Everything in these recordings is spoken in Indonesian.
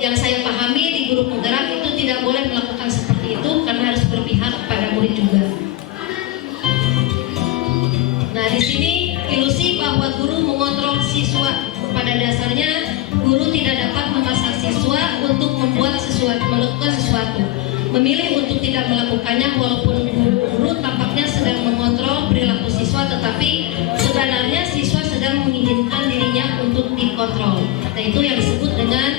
yang saya pahami di guru penggerak itu tidak boleh melakukan seperti itu karena harus berpihak pada murid juga. Nah, di sini ilusi bahwa guru mengontrol siswa. Pada dasarnya guru tidak dapat memaksa siswa untuk melakukan sesuatu. Memilih untuk tidak melakukannya walaupun guru tampaknya sedang mengontrol perilaku siswa, tetapi sebenarnya siswa sedang mengizinkan dirinya untuk dikontrol. Nah, itu yang disebut dengan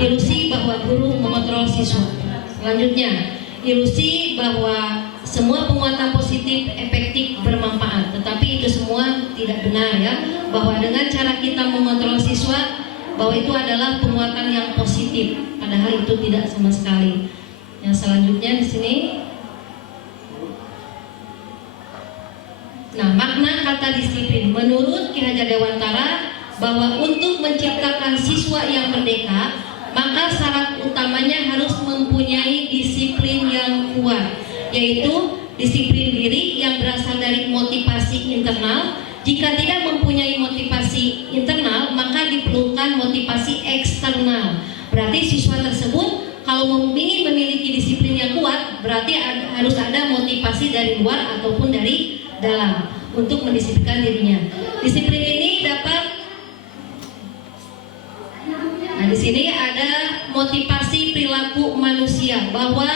ilusi bahwa guru mengontrol siswa. Selanjutnya, ilusi bahwa semua penguatan positif efektif bermanfaat, tetapi itu semua tidak benar ya. Bahwa dengan cara kita mengontrol siswa, bahwa itu adalah penguatan yang positif, padahal itu tidak sama sekali. Yang selanjutnya di sini, nah, makna kata disiplin menurut Ki Hajar Dewantara bahwa untuk menciptakan siswa yang merdeka, maka syarat utamanya harus mempunyai disiplin yang kuat, yaitu disiplin diri yang berasal dari motivasi internal. Jika tidak mempunyai motivasi internal, maka diperlukan motivasi eksternal. Berarti siswa tersebut kalau ingin memiliki disiplin yang kuat, berarti harus ada motivasi dari luar ataupun dari dalam untuk mendisiplinkan dirinya. Disiplin ini dapat, nah di sini ada motivasi perilaku manusia, bahwa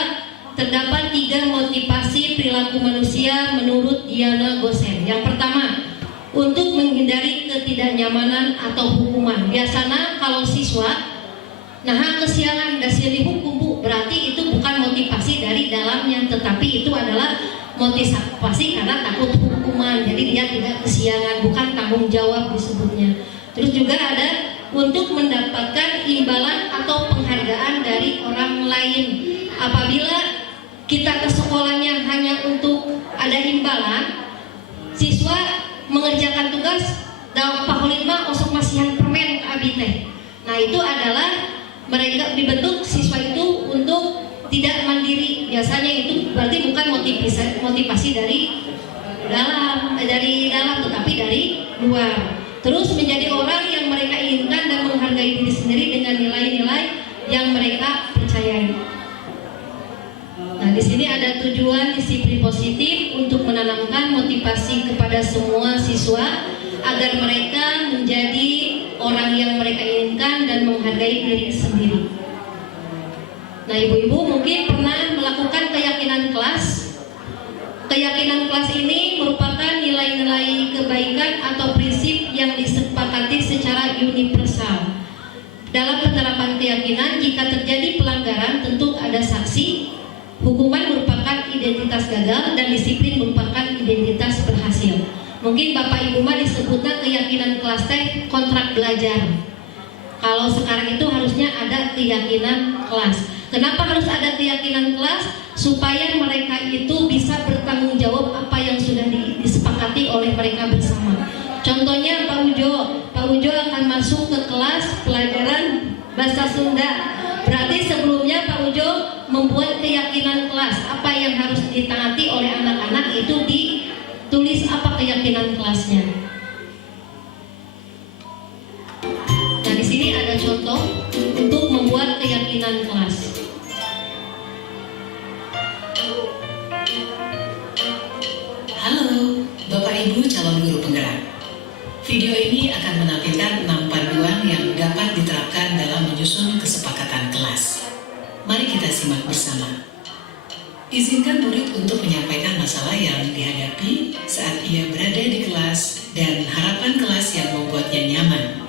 terdapat 3 motivasi perilaku manusia menurut Diana Gosen. Yang pertama, untuk menghindari ketidaknyamanan atau hukuman. Biasanya kalau siswa kesialan dasar dihukum Bu, berarti itu bukan motivasi dari dalamnya, tetapi itu adalah motivasi karena takut hukuman. Jadi dia tidak kesiangan, bukan tanggung jawab disebutnya. Terus juga ada untuk mendapatkan imbalan atau penghargaan dari orang lain. Apabila kita ke sekolahnya hanya untuk ada imbalan, siswa mengerjakan tugas dalam paholima osok masihan permen abi teh. Nah, itu adalah mereka dibentuk siswa itu untuk tidak mandiri. Biasanya itu berarti bukan motivasi dari dalam tetapi dari luar. Terus menjadi orang yang mereka inginkan dan menghargai diri sendiri dengan nilai-nilai yang mereka percayai. Nah, di sini ada tujuan disiplin positif untuk menanamkan motivasi kepada semua siswa agar mereka menjadi orang yang mereka inginkan dan menghargai diri sendiri. Nah, ibu-ibu mungkin pernah melakukan keyakinan kelas. Keyakinan kelas ini merupakan nilai-nilai kebaikan atau prinsip yang disepakati secara universal. Dalam penerapan keyakinan, jika terjadi pelanggaran tentu ada sanksi. Hukuman merupakan identitas gagal dan disiplin merupakan identitas berhasil. Mungkin Bapak Ibu mah disebutnya keyakinan kelas teh kontrak belajar. Kalau sekarang itu harusnya ada keyakinan kelas. Kenapa harus ada keyakinan kelas? Supaya mereka itu bisa bertanggung jawab apa yang sudah disepakati oleh mereka bersama. Contohnya Pak Ujo akan masuk ke kelas pelajaran bahasa Sunda. Berarti sebelumnya Pak Ujo membuat keyakinan kelas, apa yang harus ditaati oleh anak-anak itu ditulis apa keyakinan kelasnya. Nah, di sini ada contoh untuk membuat keyakinan kelas. Halo, Bapak Ibu calon guru penggerak. Video ini akan menampilkan 6 panduan yang dapat diterapkan dalam menyusun kesepakatan kelas. Mari kita simak bersama. Izinkan murid untuk menyampaikan masalah yang dihadapi saat ia berada di kelas dan harapan kelas yang membuatnya nyaman.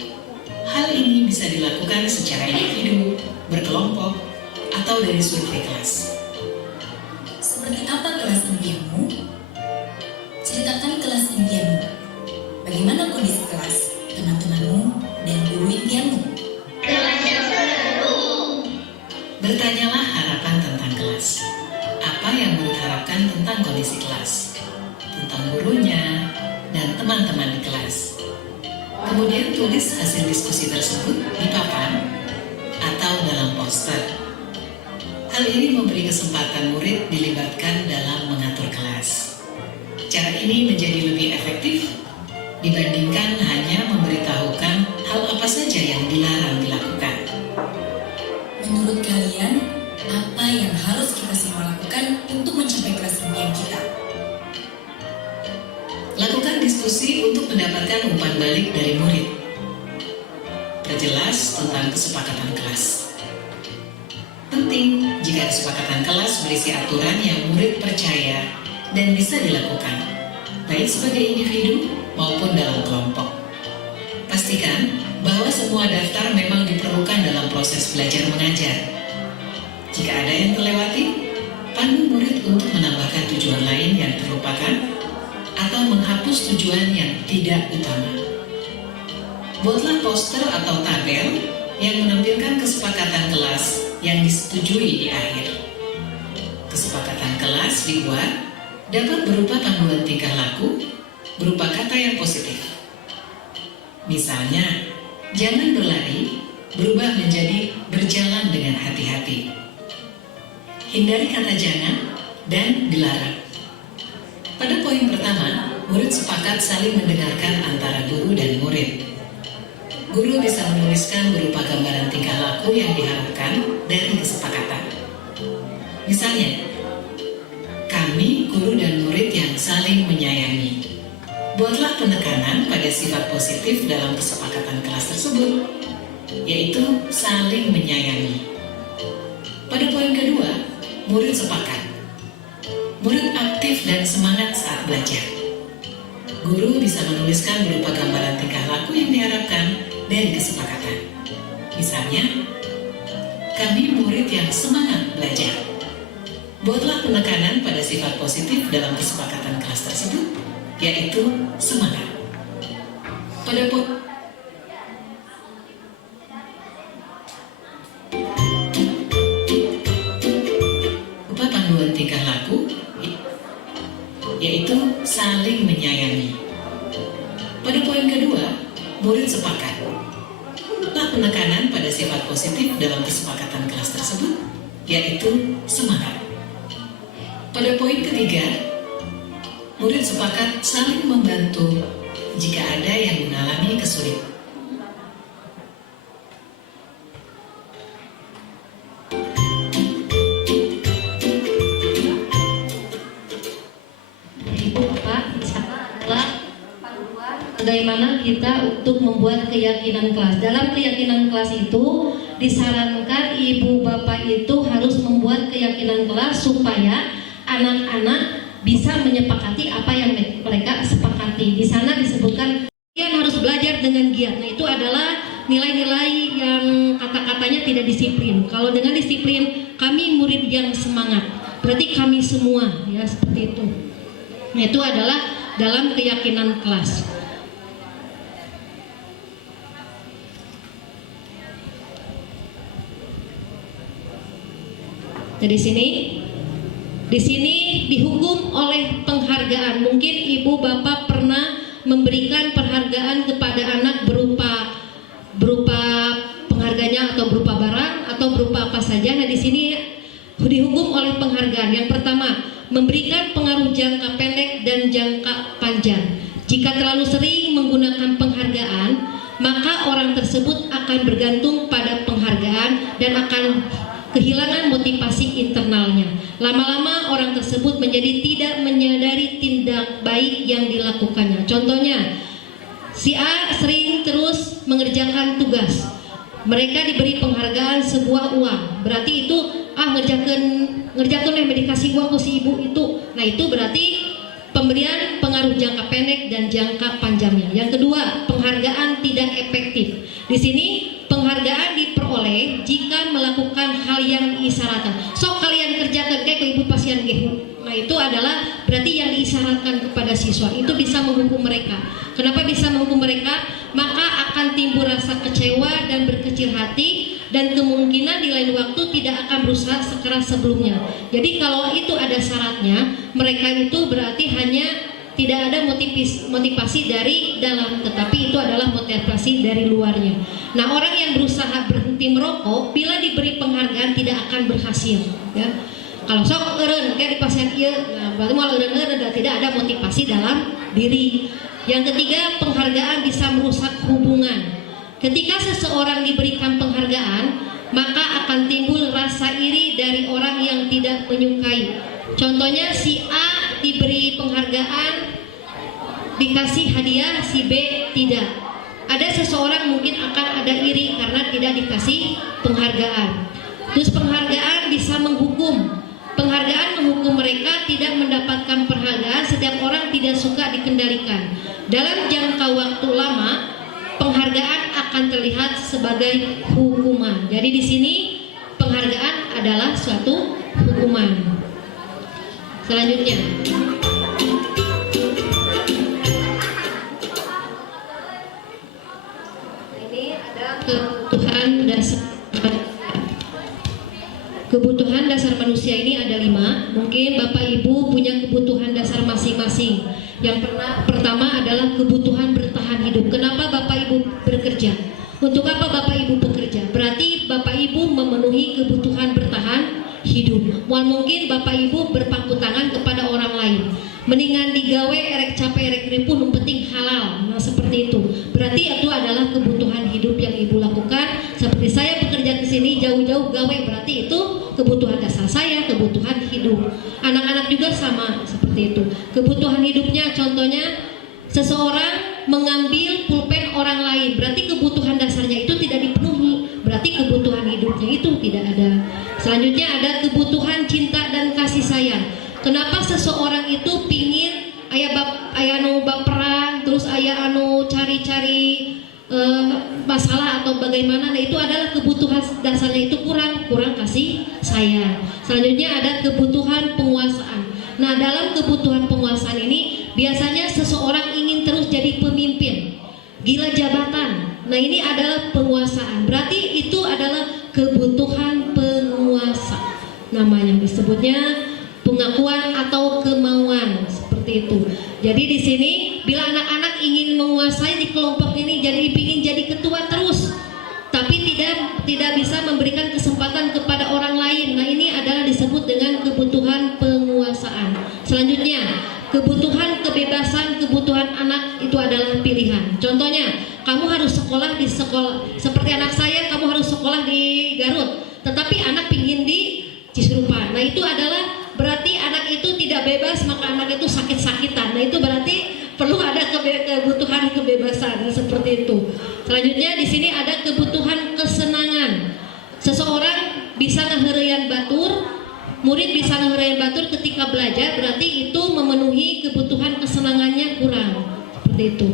Hal ini bisa dilakukan secara individu, berkelompok, atau dari survei kelas. Seperti apa kelas impianmu? Ceritakan kelas impianmu. Bagaimana kondisi kelas, teman-temanmu, dan guru impianmu? Kelas yang seru. Bertanyalah harapan tentang kelas. Apa yang murid harapkan tentang kondisi kelas, tentang gurunya, dan teman-teman di kelas. Kemudian tulis hasil diskusi tersebut di papan atau dalam poster. Hal ini memberi kesempatan murid dilibatkan dalam mengatur kelas. Cara ini menjadi lebih efektif dibandingkan hanya memberitahukan hal apa saja yang dilarang dilakukan. berdiskusi untuk mendapatkan umpan balik dari murid. Perjelas tentang kesepakatan kelas. Penting jika kesepakatan kelas berisi aturan yang murid percaya dan bisa dilakukan, baik sebagai individu maupun dalam kelompok. Pastikan bahwa semua daftar memang diperlukan dalam proses belajar mengajar. Jika ada yang terlewati, pandu murid untuk menambahkan tujuan lain yang terlupakan atau menghapus tujuan yang tidak utama. Buatlah poster atau tabel yang menampilkan kesepakatan kelas yang disetujui di akhir. Kesepakatan kelas dibuat dapat berupa panduan tingkah laku, berupa kata yang positif. Misalnya, jangan berlari, berubah menjadi berjalan dengan hati-hati. Hindari kata jangan dan dilarang. Pada poin pertama, murid sepakat saling mendengarkan antara guru dan murid. Guru bisa menuliskan berupa gambaran tingkah laku yang diharapkan dari kesepakatan. Misalnya, kami, guru dan murid yang saling menyayangi. Buatlah penekanan pada sifat positif dalam kesepakatan kelas tersebut, yaitu saling menyayangi. Pada poin kedua, murid sepakat. Murid aktif dan semangat saat belajar. Guru bisa menuliskan berupa gambaran tingkah laku yang diharapkan dari kesepakatan. Misalnya, kami murid yang semangat belajar. Buatlah penekanan pada sifat positif dalam kesepakatan kelas tersebut, yaitu semangat. Pada poin berupa panduan tingkah laku, yaitu saling menyayangi. Pada poin kedua, murid sepakat. Penekanan pada sifat positif dalam kesepakatan kelas tersebut, yaitu semangat. Pada poin ketiga, murid sepakat saling membantu jika ada yang mengalami kesulitan. Bagaimana kita untuk membuat keyakinan kelas. Dalam keyakinan kelas itu disarankan ibu bapak itu harus membuat keyakinan kelas supaya anak-anak bisa menyepakati apa yang mereka sepakati. Di sana disebutkan kalian harus belajar dengan giat. Nah, itu adalah nilai-nilai yang kata-katanya tidak disiplin. Kalau dengan disiplin, kami murid yang semangat. Berarti kami semua, ya seperti itu. Nah, itu adalah dalam keyakinan kelas. Nah, di sini dihukum oleh penghargaan. Mungkin ibu bapak pernah memberikan penghargaan kepada anak berupa penghargaannya atau berupa barang atau berupa apa saja. Nah, di sini dihukum oleh penghargaan. Yang pertama, memberikan pengaruh jangka pendek dan jangka panjang. Jika terlalu sering menggunakan penghargaan, maka orang tersebut akan bergantung pada penghargaan dan akan kehilangan motivasi internalnya. Lama-lama orang tersebut menjadi tidak menyadari tindak baik yang dilakukannya. Contohnya, si A sering terus mengerjakan tugas. Mereka diberi penghargaan sebuah uang. Berarti itu ngerjakan dikasih uang ke si ibu itu. Nah, itu berarti pemberian pengaruh jangka pendek dan jangka panjangnya. Yang kedua, penghargaan tidak efektif. Di sini penghargaan diperoleh jika melakukan hal yang diisyaratkan. Sok kalian kerjakan kayak ke ibu pasien gehu. Nah, itu adalah berarti yang diisyaratkan kepada siswa. Itu bisa menghukum mereka. Kenapa bisa menghukum mereka? Maka akan timbul rasa kecewa dan berkecil hati, dan kemungkinan di lain waktu tidak akan berusaha sekeras sebelumnya. Jadi kalau itu ada syaratnya, mereka itu berarti hanya tidak ada motivasi dari dalam, tetapi itu adalah motivasi dari luarnya. Nah, orang yang berusaha berhenti merokok bila diberi penghargaan tidak akan berhasil, ya. Kalau sok eureun kayak di pasien ieu, nah berarti malah eureun tidak ada motivasi dalam diri. Yang ketiga, penghargaan bisa merusak hubungan. Ketika seseorang diberikan penghargaan, maka akan timbul rasa iri dari orang yang tidak menyukai. Contohnya, si A diberi penghargaan, dikasih hadiah, si B tidak. Ada seseorang mungkin akan ada iri karena tidak dikasih penghargaan. Terus penghargaan bisa menghukum. Penghargaan menghukum mereka tidak mendapatkan penghargaan. Setiap orang tidak suka dikendalikan. Dalam jangka waktu lama, penghargaan akan terlihat sebagai hukuman. Jadi di sini penghargaan adalah suatu hukuman. Selanjutnya, ini ada kebutuhan dasar manusia ini ada 5. Mungkin Bapak Ibu punya kebutuhan dasar masing-masing. Yang pertama adalah kebutuhan bertahan hidup. Kenapa Bapak Ibu bekerja? Untuk apa Bapak Ibu bekerja? Berarti Bapak Ibu memenuhi kebutuhan bertahan hidup. Mungkin Bapak Ibu berpangku tangan kepada orang lain. Mendingan digawe erek capek erek ripun, yang penting halal. Nah seperti itu. Berarti itu adalah kebutuhan hidup yang Ibu lakukan. Seperti saya bekerja ke sini jauh-jauh gawe, berarti itu kebutuhan dasar saya, kebutuhan hidup. Anak-anak juga sama seperti itu. Kebutuhan hidupnya contohnya seseorang mengambil pulpen orang lain, berarti kebutuhan dasarnya itu tidak dipenuhi. Berarti kebutuhan hidupnya itu tidak ada. Selanjutnya ada kebutuhan cinta dan kasih sayang. Kenapa seseorang itu pingin aya anu baperan, terus aya anu cari-cari masalah atau bagaimana? Nah itu adalah kebutuhan dasarnya itu kurang kasih sayang. Selanjutnya ada kebutuhan penguasaan. Nah dalam kebutuhan penguasaan ini biasanya seseorang ingin terus jadi pemimpin, gila jabatan. Nah ini adalah penguasaan. Berarti itu adalah kebutuhan penguasa. Namanya disebutnya pengakuan atau kemauan seperti itu. Jadi di sini bila anak-anak ingin menguasai di kelompok ini, jadi ingin jadi ketua terus, tapi tidak bisa memberikan kesempatan kepada orang lain. Nah ini adalah disebut dengan kebutuhan penguasaan. Selanjutnya kebutuhan kebebasan, kebutuhan anak itu adalah pilihan. Contohnya kamu harus sekolah di sekolah seperti anak saya, kamu harus sekolah di Garut, tetapi anak pingin di Cisrupan. Nah itu adalah berarti anak itu tidak bebas, maka anak itu sakit-sakitan. Nah itu berarti perlu ada kebutuhan kebebasan seperti itu. Selanjutnya di sini ada kebutuhan kesenangan. Seseorang bisa ngeheureyan batur, murid bisa ngeheureyan batur ketika belajar, berarti itu memenuhi kebutuhan kesenangannya kurang. Seperti itu.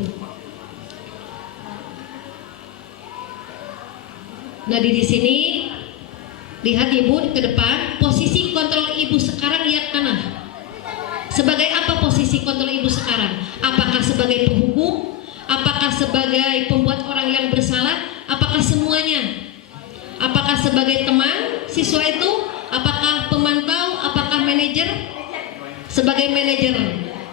Nah di sini lihat Ibu ke depan, posisi kontrol Ibu sekarang ya tanah. Sebagai apa posisi kontrol Ibu sekarang? Apakah sebagai penghukum? Apakah sebagai pembuat orang yang bersalah? Apakah semuanya? Apakah sebagai teman siswa itu? Apakah pemantau? Apakah manajer? Sebagai manajer.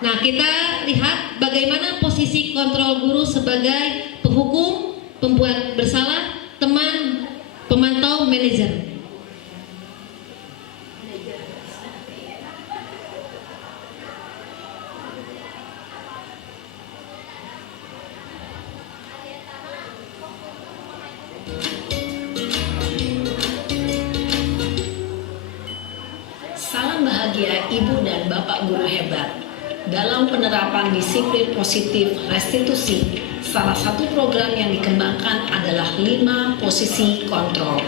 Nah kita lihat bagaimana posisi kontrol guru sebagai penghukum, pembuat bersalah, teman, pemantau, manajer. Salam bahagia Ibu dan Bapak guru hebat. Dalam penerapan disiplin positif restitusi, salah satu program yang dikembangkan adalah 5 posisi kontrol.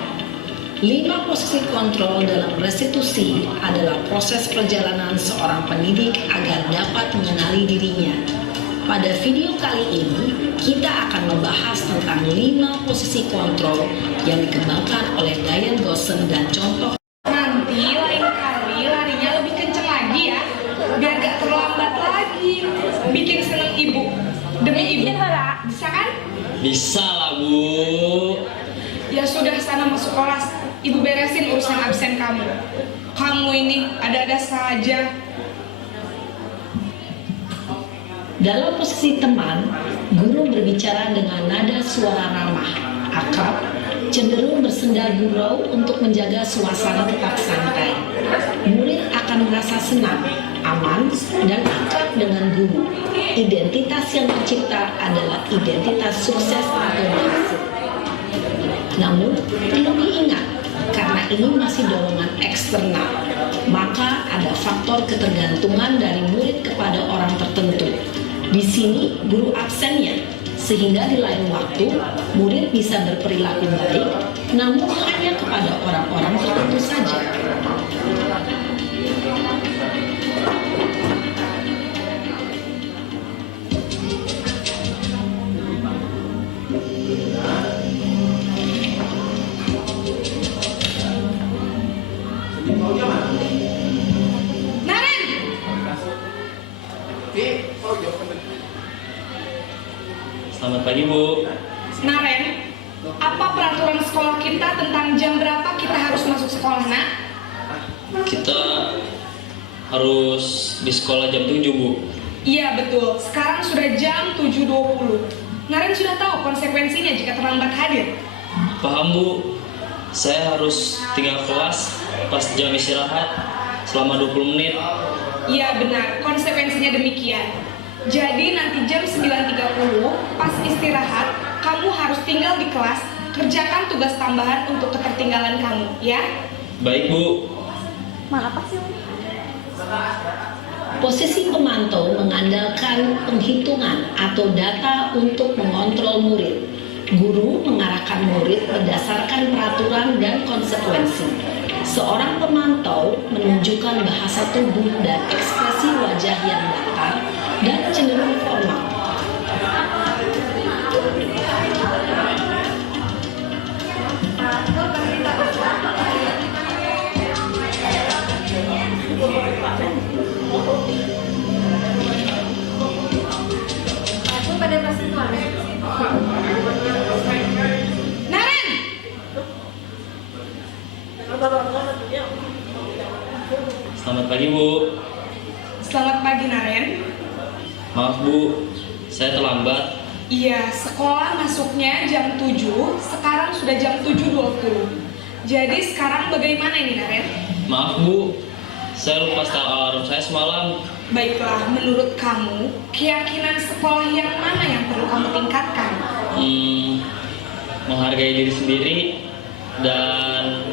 5 posisi kontrol dalam restitusi adalah proses perjalanan seorang pendidik agar dapat mengenali dirinya. Pada video kali ini, kita akan membahas tentang 5 posisi kontrol yang dikembangkan oleh Diane Gossen dan contoh. Nanti lain kali larinya lebih kenceng lagi ya, biar gak terlambat lagi. Bikin seneng ibu, demi ibu. Bisa kan? Bisa lah Bu. Ya sudah, sana masuk kelas. Ibu beresin urusan absen kamu. Kamu ini ada-ada saja. Dalam posisi teman, guru berbicara dengan nada suara ramah, akrab, cenderung bersenda gurau untuk menjaga suasana tetap santai. Murid akan merasa senang, aman, dan akrab dengan guru. Identitas yang tercipta adalah identitas sukses atau berhasil. Namun, perlu diingat, karena ini masih dorongan eksternal, maka ada faktor ketergantungan dari murid kepada orang tertentu. Di sini guru absennya, sehingga di lain waktu murid bisa berperilaku baik, namun hanya kepada orang-orang tertentu saja. Naren, Selamat pagi, Bu. Naren, apa peraturan sekolah kita tentang jam berapa kita harus masuk sekolah, nak? Kita harus di sekolah jam 7, Bu. Iya betul, sekarang sudah jam 7.20. Naren sudah tahu konsekuensinya jika terlambat hadir. Paham, Bu. Saya harus tinggal kelas pas jam istirahat selama 20 menit. Iya benar, konsekuensinya demikian. Jadi nanti jam 9.30 pas istirahat, kamu harus tinggal di kelas, kerjakan tugas tambahan untuk ketertinggalan kamu, ya? Baik, Bu. Posisi pemantau mengandalkan penghitungan atau data untuk mengontrol murid. Guru mengarahkan murid berdasarkan peraturan dan konsekuensi. Seorang pemantau menunjukkan bahasa tubuh dan ekspresi wajah yang datar dan cenderung formal. Naren! Selamat pagi, Bu. Selamat pagi, Naren. Maaf, Bu. Saya terlambat. Iya, sekolah masuknya jam 7, sekarang sudah jam 7.20. Jadi sekarang bagaimana ini, Naren? Maaf, Bu. Saya lupa setel alarm saya semalam. Baiklah, menurut kamu, keyakinan sekolah yang mana yang perlu kamu tingkatkan? Menghargai diri sendiri dan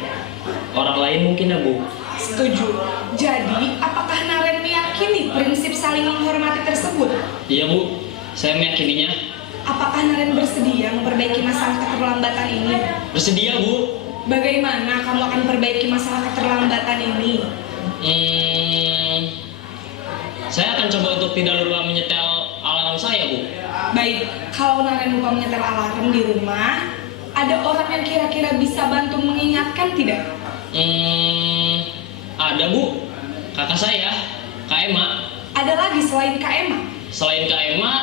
orang lain mungkin ya, Bu. Setuju. Jadi, apakah Naren meyakini prinsip saling menghormati tersebut? Iya, Bu. Saya meyakininya. Apakah Naren bersedia memperbaiki masalah keterlambatan ini? Bersedia, Bu. Bagaimana kamu akan memperbaiki masalah keterlambatan ini? Saya akan coba untuk tidak lupa menyetel alarm saya, Bu. Baik, kalau Naren lupa menyetel alarm di rumah, ada orang yang kira-kira bisa bantu mengingatkan tidak? Ada, Bu. Kakak saya, Kak Emma. Ada lagi selain Kak Emma? Selain Kak Emma,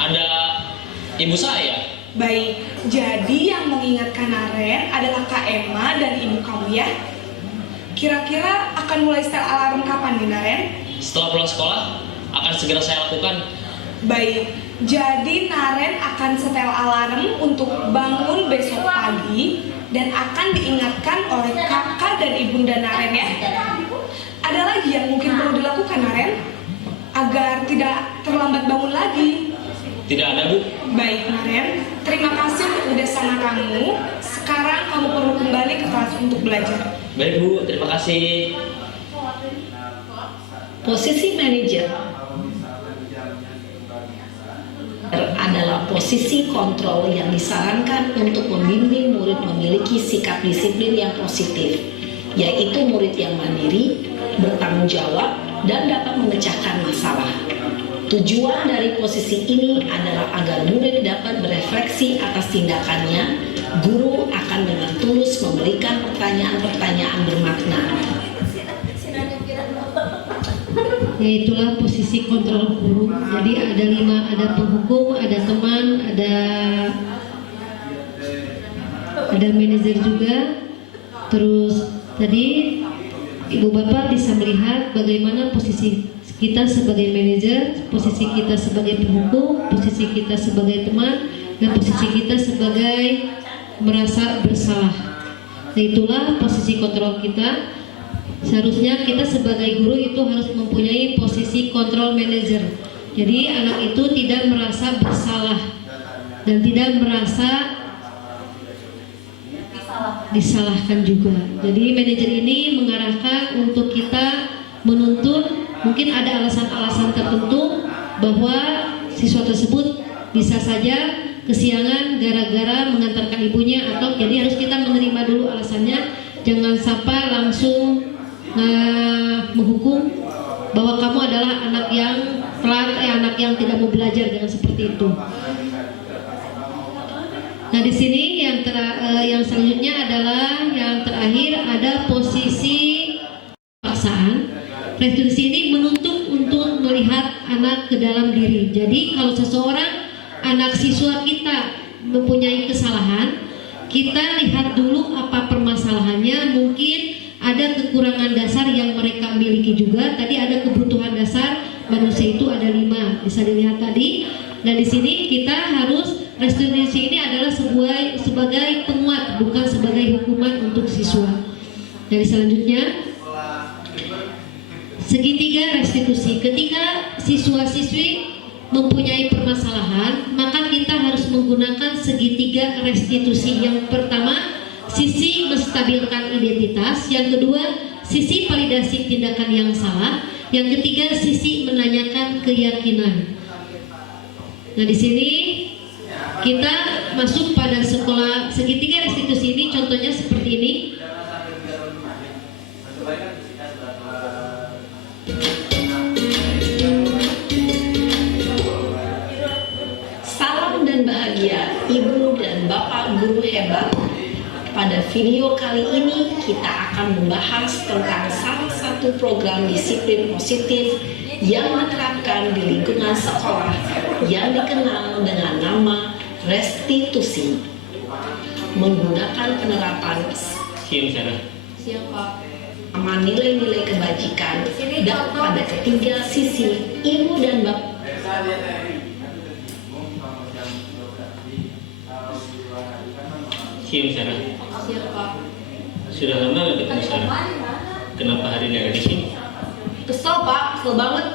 ada ibu saya. Baik, jadi yang mengingatkan Naren adalah Kak Emma dan ibu kamu ya? Kira-kira akan mulai setel alarm kapan nih, Naren? Setelah pulang sekolah, akan segera saya lakukan. Baik, jadi Naren akan setel alarm untuk bangun besok pagi dan akan diingatkan oleh kakak dan ibunda Naren ya. Ada lagi yang mungkin perlu dilakukan, Naren, agar tidak terlambat bangun lagi? Tidak ada, Bu. Baik, Naren, terima kasih untuk kerjasama kamu. Sekarang kamu perlu kembali ke kelas untuk belajar. Baik, Bu. Terima kasih. Posisi manajer adalah posisi kontrol yang disarankan untuk membimbing murid memiliki sikap disiplin yang positif, yaitu murid yang mandiri, bertanggung jawab, dan dapat memecahkan masalah. Tujuan dari posisi ini adalah agar murid dapat berefleksi atas tindakannya. Guru akan dengan tulus memberikan pertanyaan-pertanyaan bermakna. Ya, itulah posisi kontrol guru. Jadi ada 5, ada penghukum, ada teman, ada manajer juga. Terus tadi Ibu Bapak bisa melihat bagaimana posisi kita sebagai manajer, posisi kita sebagai penghukum, posisi kita sebagai teman, dan posisi kita sebagai merasa bersalah. Nah, itulah posisi kontrol kita. Seharusnya kita sebagai guru itu harus mempunyai posisi kontrol manajer. Jadi anak itu tidak merasa bersalah dan tidak merasa disalahkan juga. Jadi manajer ini mengarahkan untuk kita menuntun, mungkin ada alasan-alasan tertentu bahwa siswa tersebut bisa saja kesiangan gara-gara mengantarkan ibunya, atau jadi harus kita menerima dulu alasannya. Jangan sampai langsung menghukum bahwa kamu adalah anak yang telat, anak yang tidak mau belajar, jangan seperti itu. Nah, di sini yang selanjutnya adalah yang terakhir, ada posisi paksaan. Restitusi ini menuntut untuk melihat anak ke dalam diri. Jadi kalau seseorang anak siswa kita mempunyai kesalahan, kita lihat dulu apa permasalahannya. Mungkin ada kekurangan dasar yang mereka miliki juga. Tadi ada kebutuhan dasar manusia itu ada 5, bisa dilihat tadi. Dan di sini kita harus, restitusi ini adalah sebagai penguat, bukan sebagai hukuman untuk siswa. Dari selanjutnya, segitiga restitusi. Ketika siswa-siswi mempunyai permasalahan, maka kita harus menggunakan segitiga restitusi. Yang pertama, sisi menstabilkan identitas. Yang kedua, sisi validasi tindakan yang salah. Yang ketiga, sisi menanyakan keyakinan. Nah, di sini kita masuk pada sekolah segitiga restitusi ini. Contohnya seperti ini. Bahagia Ibu dan Bapak guru hebat. Pada video kali ini kita akan membahas tentang salah satu program disiplin positif yang diterapkan di lingkungan sekolah yang dikenal dengan nama restitusi, menggunakan penerapan nilai-nilai kebajikan dan pada ketiga sisi ibu dan bapak. Sarah. Sudah lama gak ketemu Sarah? Kenapa hari ini ada di sini? Kesel Pak, kesel banget.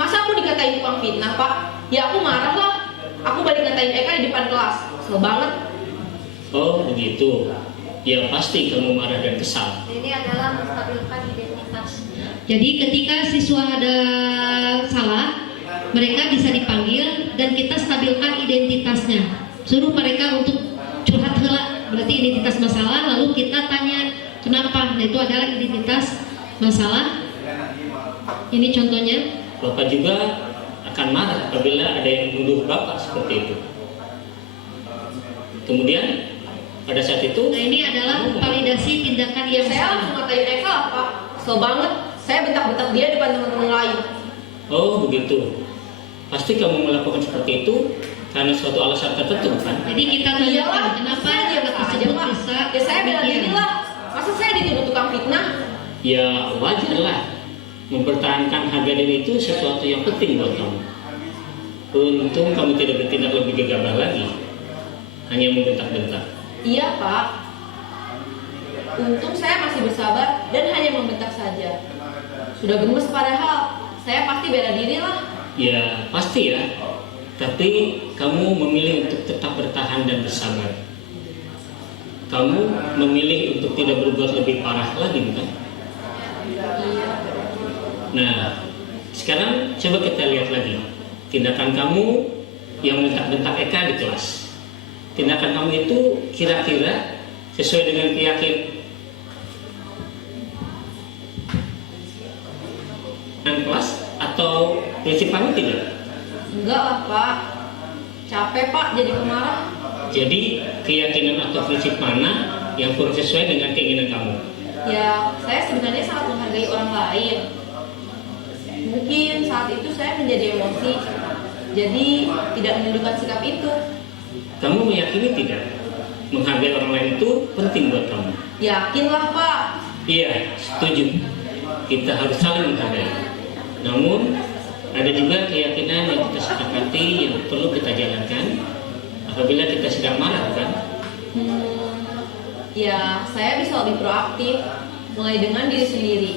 Masa aku dikatain tukang fitnah Pak? Ya aku marah lah. Aku balik ngatain Eka di depan kelas. Kesel banget. Oh begitu. Ya pasti kamu marah dan kesal. Ini adalah menstabilkan identitas. Jadi ketika siswa ada salah, mereka bisa dipanggil dan kita stabilkan identitasnya. Suruh mereka untuk curhat heula, berarti identitas masalah, lalu kita tanya kenapa. Nah, itu adalah identitas masalah. Ini contohnya. Bapak juga akan marah apabila ada yang menuduh Bapak seperti itu. Kemudian pada saat itu, Nah, ini adalah validasi tindakan yang Saya salah. langsung ngatain Eka lah Pak. Kesel banget. Saya bentak-bentak dia depan teman-teman lain. oh begitu. Pasti kamu melakukan seperti itu karena suatu alasan tertentu kan? Jadi kita tanyakan kenapa saya anak diam tersebut aja, Pak. bisa Ya saya bela diri demikian. lah. Masa saya dituduh tukang fitnah? Ya wajar lah. Mempertahankan harga diri itu sesuatu yang penting buat kamu. Untung kamu tidak bertindak lebih gegabah lagi, hanya membentak-bentak. Iya Pak. Untung saya masih bersabar dan hanya membentak saja. Sudah gemes padahal. Saya pasti bela diri lah. Ya pasti ya. Tapi kamu memilih untuk tetap bertahan dan bersabar. Kamu memilih untuk tidak berbuat lebih parah lagi, bukan? Iya. Nah, sekarang coba kita lihat lagi tindakan kamu yang bentak-bentak Eka di kelas. Tindakan kamu itu kira-kira sesuai dengan keyakinan kelas atau prinsip kamu tidak? Enggak lah Pak. Capek Pak jadi pemarah. Jadi keyakinan atau prinsip mana yang kurang sesuai dengan keinginan kamu? Ya, saya sebenarnya sangat menghargai orang lain. Mungkin saat itu saya menjadi emosi. Jadi tidak menunjukkan sikap itu. Kamu meyakini tidak? Menghargai orang lain itu penting buat kamu. Yakinlah Pak. Iya, setuju. Kita harus saling menghargai. Namun ada juga keyakinan yang kita sepakati yang perlu kita jalankan apabila kita sedang marah, kan? Ya, saya bisa lebih proaktif, mulai dengan diri sendiri.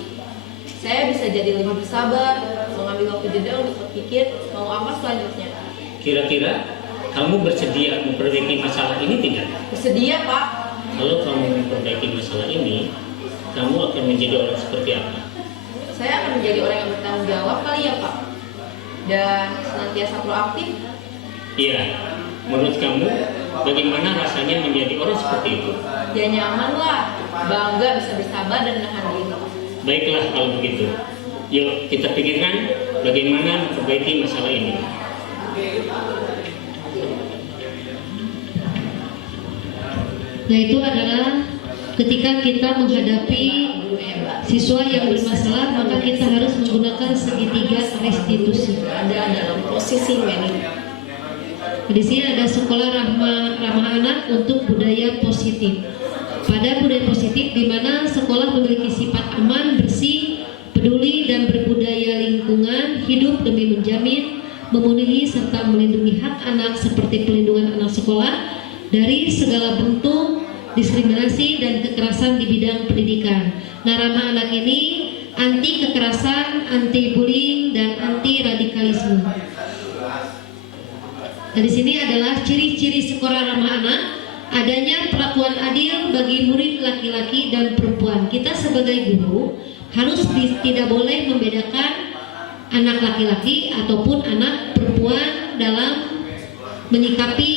Saya bisa jadi lebih bersabar, mengambil waktu jeda untuk berpikir mau apa selanjutnya. Kira-kira kamu bersedia memperbaiki masalah ini tidak? Bersedia Pak. Kalau kamu memperbaiki masalah ini, kamu akan menjadi orang seperti apa? Saya akan menjadi orang yang bertanggung jawab kali ya Pak. dan senantiasa proaktif. Iya, menurut kamu bagaimana rasanya menjadi orang seperti itu? Ya nyaman lah, bangga bisa bersabar dan menahan diri. Baiklah kalau begitu. Yuk kita pikirkan bagaimana memperbaiki masalah ini. Yaitu adalah ketika kita menghadapi siswa yang bermasalah, maka kita harus menggunakan segitiga restitusi. Ada dalam posisi manajemen. Di sini ada sekolah ramah anak untuk budaya positif. Pada budaya positif, di mana sekolah memiliki sifat aman, bersih, peduli, dan berbudaya lingkungan hidup demi menjamin, memenuhi serta melindungi hak anak seperti pelindungan anak sekolah dari segala bentuk diskriminasi dan kekerasan di bidang pendidikan. Nah, ramah anak ini anti kekerasan, anti bullying, dan anti radikalisme. Nah, di sini adalah ciri-ciri sekolah ramah anak. Adanya perlakuan adil bagi murid laki-laki dan perempuan. Kita sebagai guru harus tidak boleh membedakan anak laki-laki ataupun anak perempuan dalam menyikapi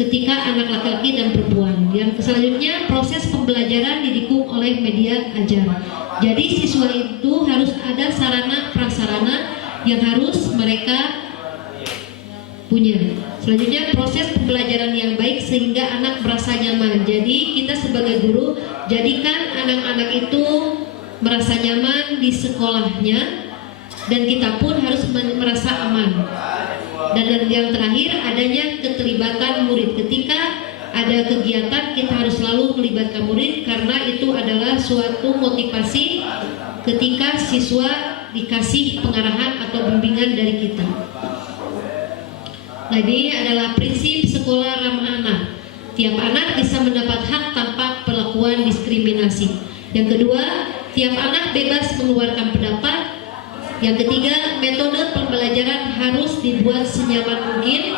ketika anak laki-laki dan perempuan. Yang selanjutnya, proses pembelajaran didukung oleh media ajar. Jadi siswa itu harus ada sarana prasarana yang harus mereka punya. Selanjutnya, proses pembelajaran yang baik sehingga anak merasa nyaman. Jadi kita sebagai guru jadikan anak-anak itu merasa nyaman di sekolahnya, dan kita pun harus merasa aman. Dan yang terakhir, adanya keterlibatan murid. Ketika ada kegiatan, kita harus selalu melibatkan murid karena itu adalah suatu motivasi ketika siswa dikasih pengarahan atau bimbingan dari kita. Nah, ini adalah prinsip sekolah ramah anak. Tiap anak bisa mendapat hak tanpa perlakuan diskriminasi. Yang kedua, tiap anak bebas mengeluarkan pendapat. Yang ketiga, metode pembelajaran harus dibuat senyaman mungkin.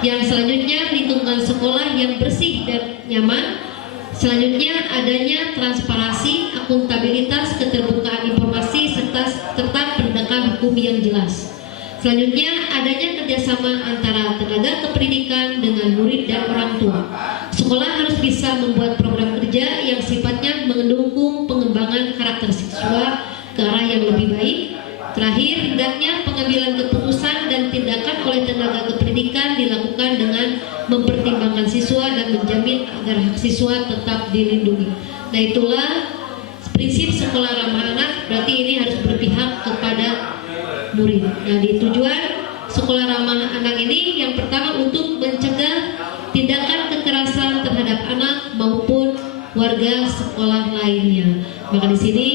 Yang selanjutnya, lingkungan sekolah yang bersih dan nyaman. Selanjutnya, adanya transparansi, akuntabilitas, keterbukaan informasi, serta penegakan hukum yang jelas. Selanjutnya, adanya kerjasama antara tenaga kependidikan dengan murid dan orang tua. Sekolah harus bisa membuat program kerja yang sifatnya mendukung pengembangan karakter siswa ke arah yang lebih baik. Terakhir, hendaknya pengambilan keputusan dan tindakan oleh tenaga kependidikan dilakukan dengan mempertimbangkan siswa dan menjamin agar hak siswa tetap dilindungi. Nah, itulah prinsip sekolah ramah anak. Berarti ini harus berpihak kepada murid. Nah, di tujuan sekolah ramah anak ini yang pertama untuk mencegah tindakan kekerasan terhadap anak maupun warga sekolah lainnya. Maka di sini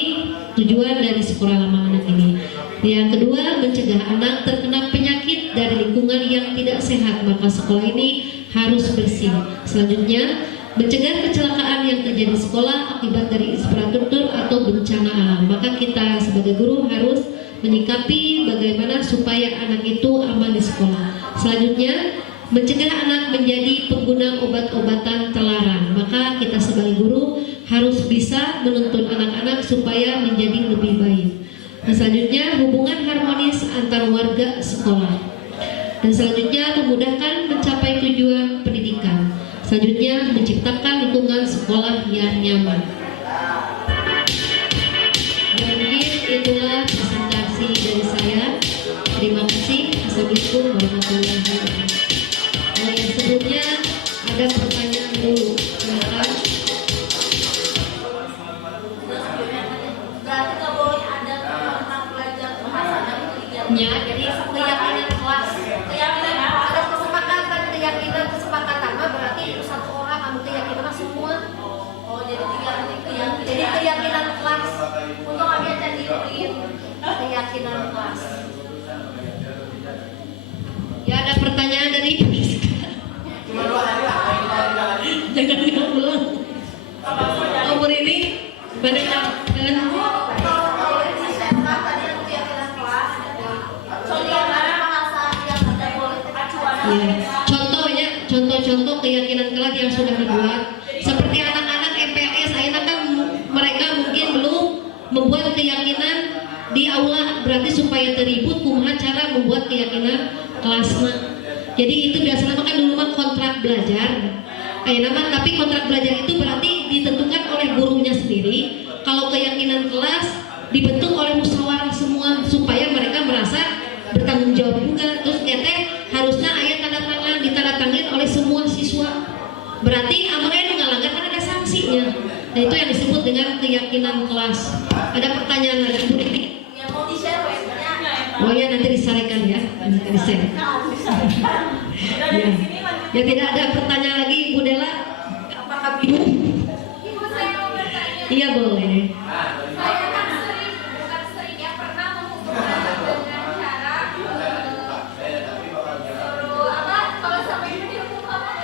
tujuan dari sekolah ramah anak ini. Yang kedua, mencegah anak terkena penyakit dari lingkungan yang tidak sehat, maka sekolah ini harus bersih. Selanjutnya, mencegah kecelakaan yang terjadi di sekolah akibat dari infrastruktur atau bencana alam. Maka kita sebagai guru harus menyikapi bagaimana supaya anak itu aman di sekolah. Selanjutnya, mencegah anak menjadi pengguna obat-obatan terlarang. Maka kita sebagai guru harus bisa menuntun anak-anak supaya menjadi lebih baik. Dan selanjutnya, hubungan harmonis antar warga sekolah. Dan selanjutnya, memudahkan mencapai tujuan pendidikan. Selanjutnya, menciptakan lingkungan sekolah yang nyaman. Dan mungkin itulah presentasi dari saya. Terima kasih. Assalamualaikum warahmatullahi wabarakatuh. Nah, yang sebelumnya ada pertanyaan dulu. Silakan. Jadi keyakinan kelas, keyakinan ada kesepakatan berarti itu satu orang, kamu keyakinan semua. Oh, jadi keyakinan kelas untuk ambil candiin keyakinan kelas. Ya, ada pertanyaan dari Ibu Rizka. Jangan diulang. Umur ini banyak contoh keyakinan kelas yang sudah dibuat seperti anak-anak MPLS. Akhirnya kan mereka mungkin belum membuat keyakinan di aula berarti supaya teribut kumaha cara membuat keyakinan kelasna. Jadi itu biasanya kan dulu mah kontrak belajar. Tapi kontrak belajar itu berarti ditentukan oleh gurunya sendiri. Kalau keyakinan kelas dibentuk oleh musyawarah semua supaya mereka merasa bertanggung jawab juga. Terus harusnya ayat tanda tangan ditandatangani oleh semua siswa. Berarti amalnya itu ngalanggar kan ada sanksinya. Nah itu yang disebut dengan keyakinan kelas. Ada pertanyaan lagi Bu Didi? Yang mau di-share webnya. Oh ya nanti disarankan ya, nanti di-share. Ya. Ya tidak ada pertanyaan lagi Bu Dela? Apakah Ibu? Ibu saya mau bertanya. Iya boleh. Saya kan sering, bukan sering ya, pernah menghubungkan dengan cara suruh apa kalau sampai itu dihukum apa?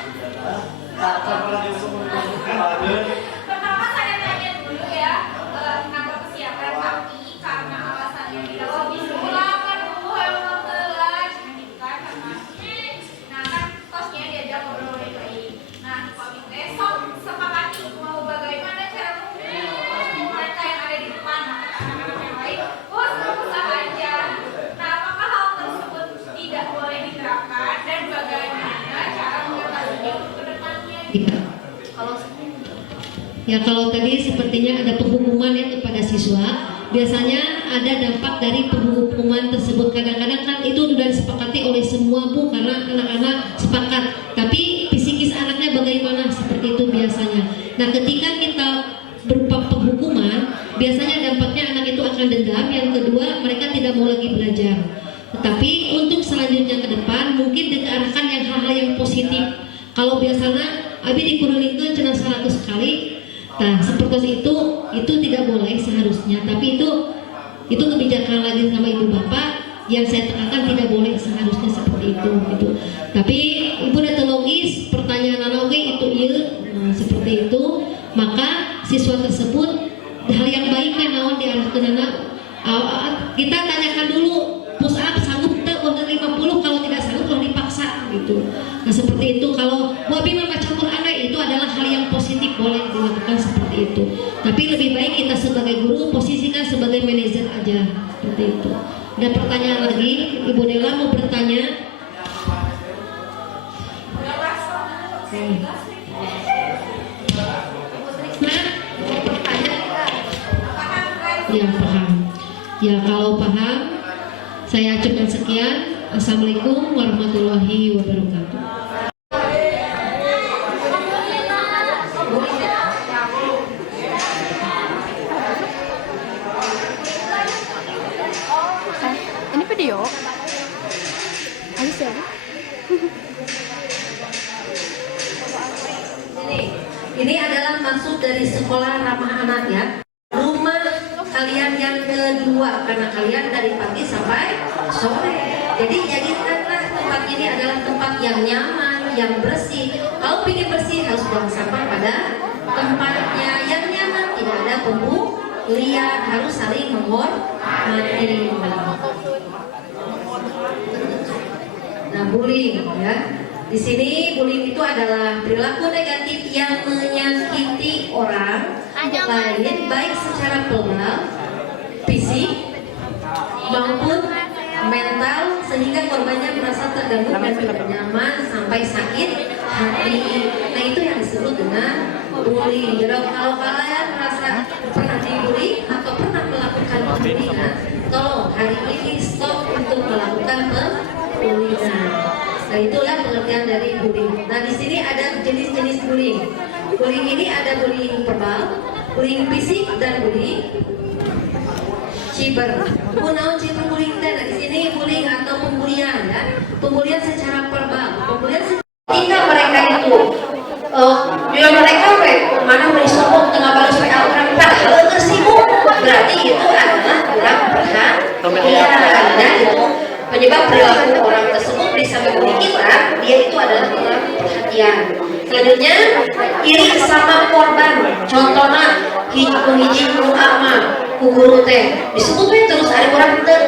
Pertama saya tanya dulu ya kenapa kesiapan, tapi karena alasannya tidak logis pulang kan yang telat gitu kan karena nah kan tosnya diajak ngobrol baik-baik. Nah suami besok sepakati mau bagaimana cara menghubungi mereka yang ada di depan anak-anak yang lain. Bos berusaha aja. Nah apakah hal tersebut tidak boleh diterapkan dan bagaimana cara mengatasinya untuk kedepannya? Iya. Kalau tadi sepertinya ada penghukuman ya kepada siswa. Biasanya ada dampak dari penghukuman tersebut. Kadang-kadang kan itu sudah disepakati oleh semua Bu karena anak-anak sepakat. Tapi psikis anaknya bagaimana seperti itu biasanya. Nah ketika kita berupa penghukuman, biasanya dampaknya anak itu akan dendam. Yang kedua mereka tidak mau lagi belajar. Tetapi untuk selanjutnya ke depan mungkin diarahkan yang hal-hal yang positif. Kalau biasanya abi dikurulingkeun cenah 100 kali. Nah, seperti itu tidak boleh seharusnya, tapi itu kebijakan lagi sama ibu bapak yang saya tekankan tidak boleh seharusnya seperti itu gitu. Tapi ibu datologis pertanyaan anak itu seperti itu, maka siswa tersebut hal yang baik kan naon diarahkeun anak. Kita tanyakan dulu push up sanggup teu order 50, kalau tidak sanggup kalau dipaksa gitu. Nah, seperti itu kalau wabi membaca Quran itu adalah hal yang positif boleh dilakukan seperti itu. Tapi lebih baik kita sebagai guru posisikan sebagai manajer aja seperti itu. Ada pertanyaan lagi? Ibu Dela mau bertanya? Nah, mau bertanya? Ya paham. Ya kalau paham, saya cukupkan sekian. Assalamualaikum warahmatullahi wabarakatuh. Ini video. Halus ya, Bu? Ini adalah maksud dari sekolah ramah anak ya. Rumah kalian yang kedua karena kalian dari pagi sampai sore. Jadi jadikanlah tempat ini adalah tempat yang nyaman, yang bersih. Kalau ingin bersih harus buang sampah pada tempatnya yang nyaman, tidak ada bumbu liar, harus saling menghormati. Nah, bullying ya. Di sini bullying itu adalah perilaku negatif yang menyakiti orang lain baik secara verbal, fisik maupun mental sehingga korbannya merasa terganggu dan tidak nyaman sampai sakit hati. Nah itu yang disebut dengan bullying. Jadi kalau kalian merasa pernah dibully atau pernah melakukan bullyingan, tolong hari ini stop untuk melakukan bullyingan. Nah itulah pengertian dari bullying. Nah di sini ada jenis-jenis bullying. Bullying ini ada bullying verbal, bullying fisik dan bullying cyber. Kunaon cyberbullying dan di sini bullying atau pembulian ya. Pembulian secara verbal. Pembulian ketika mereka itu dia mereka mana menisokok tengah balas WA orang padahal tersibuk, berarti itu adalah kurang perhatian. Karena itu penyebab perilaku orang tersebut bisa membuli kita, dia itu adalah kurang perhatian. Selanjutnya iri sama korban. Contohnya hiji guru ama guru teh disebut terus ada orang teh.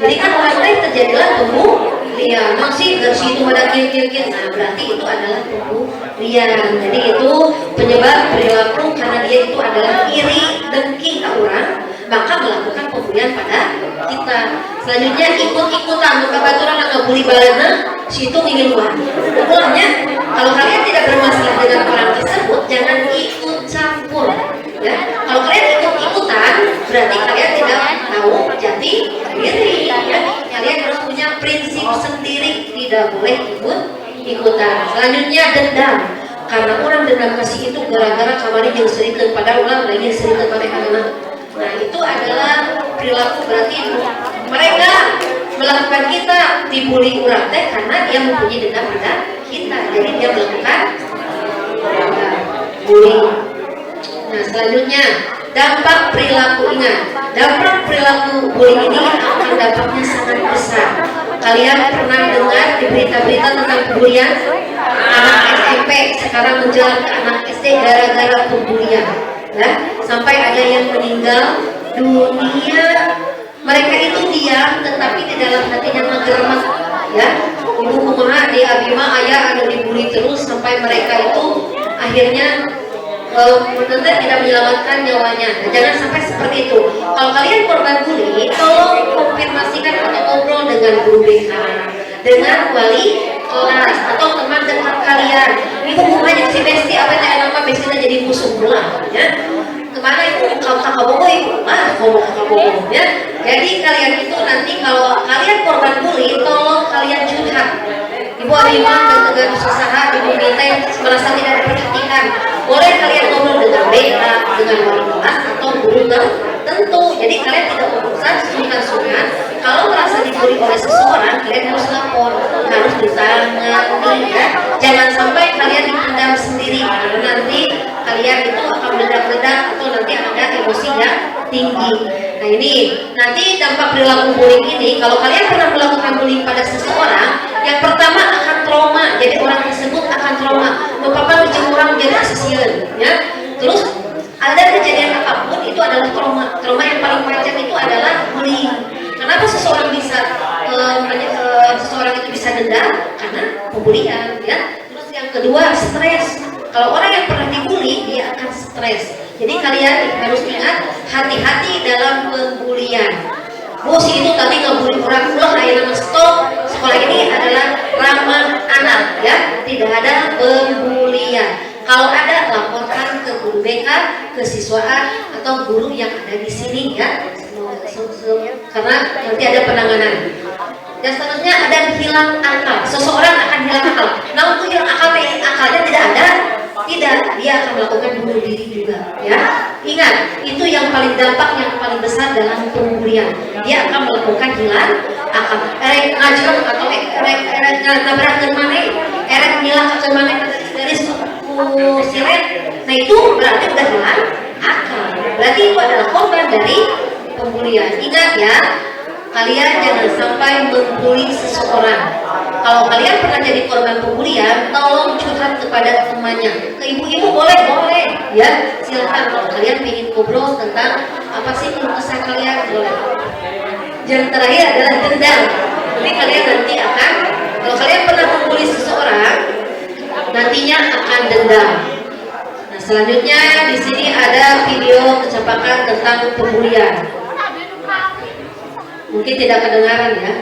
Jadi kan orang teh terjadilah pembulian. Masih dari situ ada kir. Nah berarti itu adalah pembulian. Jadi itu penyebab perilaku karena dia itu adalah iri dengki ke orang maka melakukan pembulian pada kita. Selanjutnya ikut-ikutan, maka baturan nggak bully balena, situ ingin luar. Pokoknya kalau kalian tidak bermasalah dengan orang tersebut, jangan ikut campur. Ya, kalau kalian ikut-ikutan, berarti kalian tidak tahu jati diri. Ya, kalian harus punya prinsip sendiri, tidak boleh ikut-ikutan. Selanjutnya dendam. Karena orang dendam kasih itu gara-gara kemarin yang serikeun pada ulang lagi serikeun pada anak. Nah itu adalah perilaku, berarti mereka melakukan kita dibully orang teh karena dia mempunyai dendam pada kita, jadi dia melakukan bullying. Nah selanjutnya dampak perilaku, ingat, dampak perilaku bullying ini akan dampaknya sangat besar. Kalian pernah dengar di berita-berita tentang pembulian anak SMP sekarang menjelang ke anak SD gara-gara pembulian, ya, sampai ada yang meninggal dunia. Mereka itu diam, tetapi di dalam hatinya ngegeremet, ya. Ibu kumaha di abima ayah ada dibully terus sampai mereka itu akhirnya benar-benar tidak menyelamatkan nyawanya. Nah, jangan sampai seperti itu. Kalau kalian korban bully, tolong konfirmasikan atau ngobrol dengan guru BK, dengan wali kelas atau teman dekat kalian. Ibu bukannya si Besti apa yang nama Besti jadi musuh pula, ya. Kemana itu kakak boboy, kakak boboy, ya. Jadi kalian itu nanti kalau kalian korban bully, tolong kalian curhat. Ibu Arima dengan usaha ibu minta merasa tidak diperhatikan, boleh kalian ngobrol dengan BK, dengan wali kelas atau guru tertentu. Jadi kalian tidak berusaha sungkan-sungkan. Kalau merasa dibully oleh seseorang, kalian harus lapor, harus ditangani, ya. Jangan sampai kalian dipendam sendiri, karena nanti kalian itu akan meledak-ledak atau nanti ada emosi yang tinggi. Nah ini nanti dampak perilaku bullying ini, kalau kalian pernah melakukan bullying pada seseorang, yang pertama akan trauma, jadi orang tersebut akan trauma. Bapak bicara orang jadi asisian, ya. Terus ada kejadian apapun itu adalah trauma. Trauma yang paling panjang itu adalah bullying. Kenapa seseorang bisa seseorang itu bisa dendam? Karena pembulian, ya. Terus yang kedua stres. Kalau orang yang pernah dibully dia akan stres. Jadi kalian harus ingat, hati-hati dalam pembulian. Bu si itu tadi ngebully orang, ulah kayak nama stop. Sekolah ini adalah ramah anak, ya. Tidak ada pembulian. Kalau ada, laporkan ke guru BK, ke siswaan atau guru yang ada di sini, ya. Karena nanti ada penanganan. Dan seterusnya ada hilang akal. Seseorang akan hilang akal. Nah untuk hilang akal, akalnya tidak ada, tidak, dia akan melakukan bunuh diri juga, ya. Ingat, itu yang paling dampak yang paling besar dalam pembulian. Dia akan melakukan hilang akal. Ngajrem atau nabrak ke mana, ngilang ke mana dari suku silet. Nah itu berarti udah hilang akal. Berarti itu adalah korban dari pembulian. Ingat ya, kalian jangan sampai membuli seseorang. Kalau kalian pernah jadi korban pembulian, tolong curhat kepada temannya. Ke ibu-ibu boleh, ya. Silakan kalau kalian ingin ngobrol tentang apa sih keluh kesah kalian, boleh. Yang terakhir adalah dendam. Jadi kalian nanti akan, kalau kalian pernah membuli seseorang, nantinya akan dendam. Nah selanjutnya di sini ada video kecapakan tentang pembulian. Mungkin tidak kedengaran ya.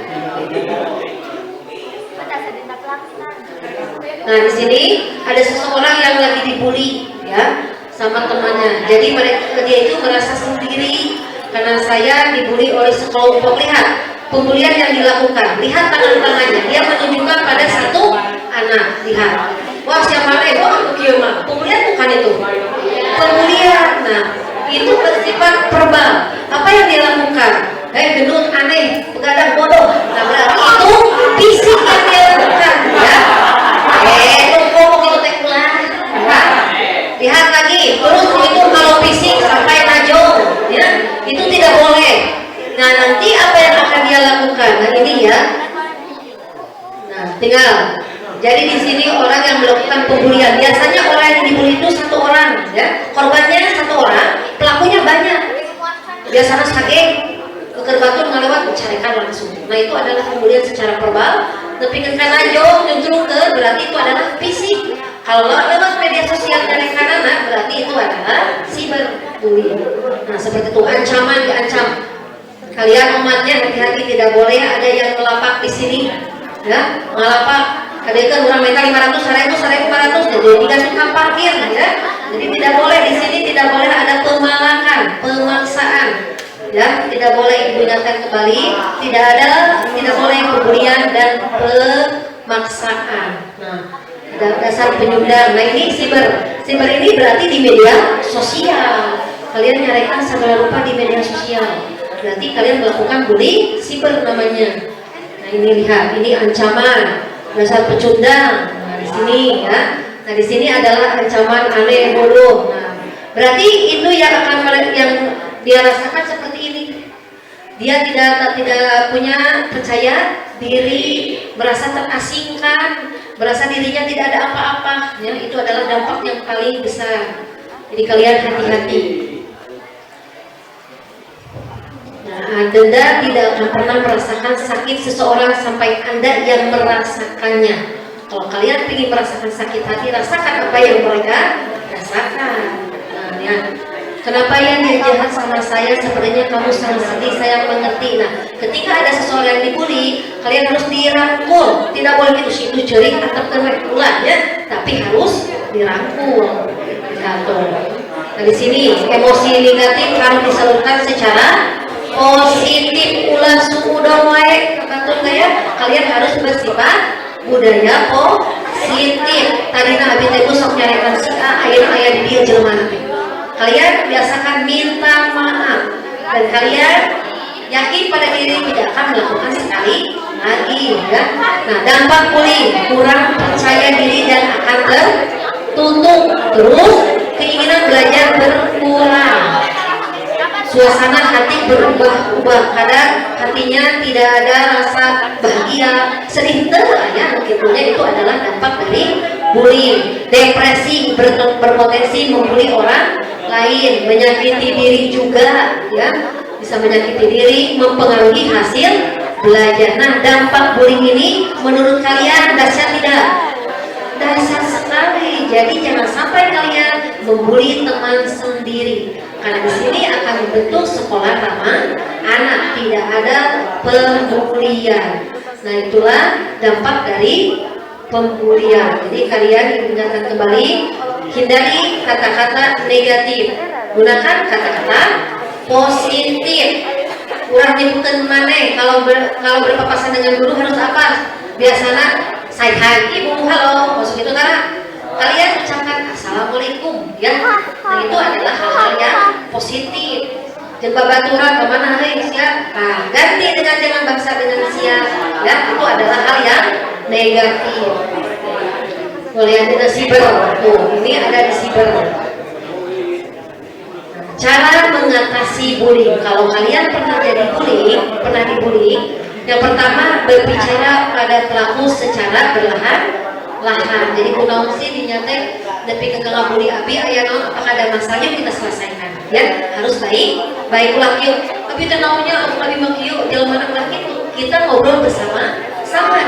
Nah di sini ada seseorang yang lagi dibully, ya, sama temannya. Jadi dia itu merasa sendiri karena saya dibully oleh sekelompok. Lihat pembulian yang dilakukan. Lihat tangan-tangannya. Dia menunjukkan pada satu anak. Lihat. Wah siapa itu? Pembulian bukan itu. Pembulian. Nah itu bersifat verbal. Apa yang dia lakukan? Gendut, aneh, begadang, bodoh. Nah berarti itu fisik yang dia lakukan, ya. Ngomong itu tekulah. Lihat lagi, terus itu kalau fisik sampai najong, ya, itu tidak boleh. Nah nanti apa yang akan dia lakukan? Nah ini ya. Nah tinggal. Jadi di sini orang yang melakukan pembulian, biasanya orang yang dibully itu satu orang, ya. Korbannya satu orang, pelakunya banyak. Biasanya sakit. Kerbatun ngelewat mencarikan langsung. Nah itu adalah pembulian secara verbal. Tapi karena jauh nyuncung ke berarti itu adalah fisik. Kalau lewat media sosial dari kanan berarti itu adalah siber. bullying. Nah, seperti itu ancaman, diancam. Kalian umatnya hati-hati, tidak boleh ada yang melapak di sini, ya, melapak. Ada kan orang mereka 500, 1.500, jadi tidak suka parkir, ya. Jadi tidak boleh di sini, tidak boleh ada pemalakan, pemaksaan, ya, tidak boleh diingatkan kembali, tidak boleh pembulian dan pemaksaan. Nah, dasar penyundang. Nah, ini siber ini berarti di media sosial. Kalian nyarikan segala rupa di media sosial. Berarti kalian melakukan bullying siber namanya. Nah, ini lihat, ini ancaman, dasar pecundang. Nah, di sini ya. Nah, di sini adalah ancaman aneh, bodoh. Nah, berarti itu yang dia rasakan seperti ini. Dia tidak punya percaya diri, merasa terasingkan, merasa dirinya tidak ada apa-apa. Ya, itu adalah dampak yang paling besar. Jadi kalian hati-hati. Nah, Anda tidak akan pernah merasakan sakit seseorang sampai Anda yang merasakannya. Kalau kalian ingin merasakan sakit hati, rasakan apa yang mereka rasakan. Nah, ya. Kenapa ya dia jahat sama saya? Sepertinya kamu sangat sedih, saya mengerti. Nah, ketika ada seseorang yang dibully, kalian harus dirangkul. Tidak boleh itu situ jerik atau kena ulah, ya. Tapi harus dirangkul. Nah, di sini emosi negatif harus disalurkan secara positif. Ulah suudon wae, betul ya? Kalian harus bersifat budaya positif. Tadi nah abis itu sok nyarekan si A, ayah di dia jelema nanti. Kalian biasakan minta maaf dan kalian yakin pada diri tidak akan melakukan sekali lagi, ya. Nah, dampak bullying, kurang percaya diri dan akan tertutup, terus keinginan belajar berkurang, suasana hati berubah-ubah, kadang hatinya tidak ada rasa bahagia, sedih ya, begitunya. Itu adalah dampak dari bullying. Depresi, berpotensi membuli orang lain, menyakiti diri juga, ya, bisa menyakiti diri, mempengaruhi hasil belajar. Nah, dampak bullying ini menurut kalian dahsyat tidak? Dahsyat sekali. Jadi jangan sampai kalian membuli teman sendiri, karena di sini akan membentuk sekolah ramah anak, tidak ada pembulian. Nah, itulah dampak dari pembulian. Jadi kalian ingatkan kembali, hindari kata-kata negatif, gunakan kata-kata positif. Kurang nyebutkan mana kalau berpapasan dengan guru harus apa? Biasanya say hi, ibu, halo, maksud itu karena kalian ucapkan assalamualaikum, ya. Nah, itu adalah hal-hal yang positif. Jeung babaturan kemana guys, ya. Nah, ganti dengan jangan bangsa dengan sia, ya. Itu adalah hal yang negatif. Lihat ada siber, tuh ini ada di siber. Cara mengatasi bullying. Kalau kalian pernah dibully, yang pertama berbicara pada pelaku secara perlahan-lahan. Jadi kunaon sih dinyata tapi kagak bully abi aya naon, apakah ada masalahnya kita selesaikan. Ya, harus baik ulah kieu. Abi teh naonnya abi mah kieu, jelema ulah kitu. Kita ngobrol bersama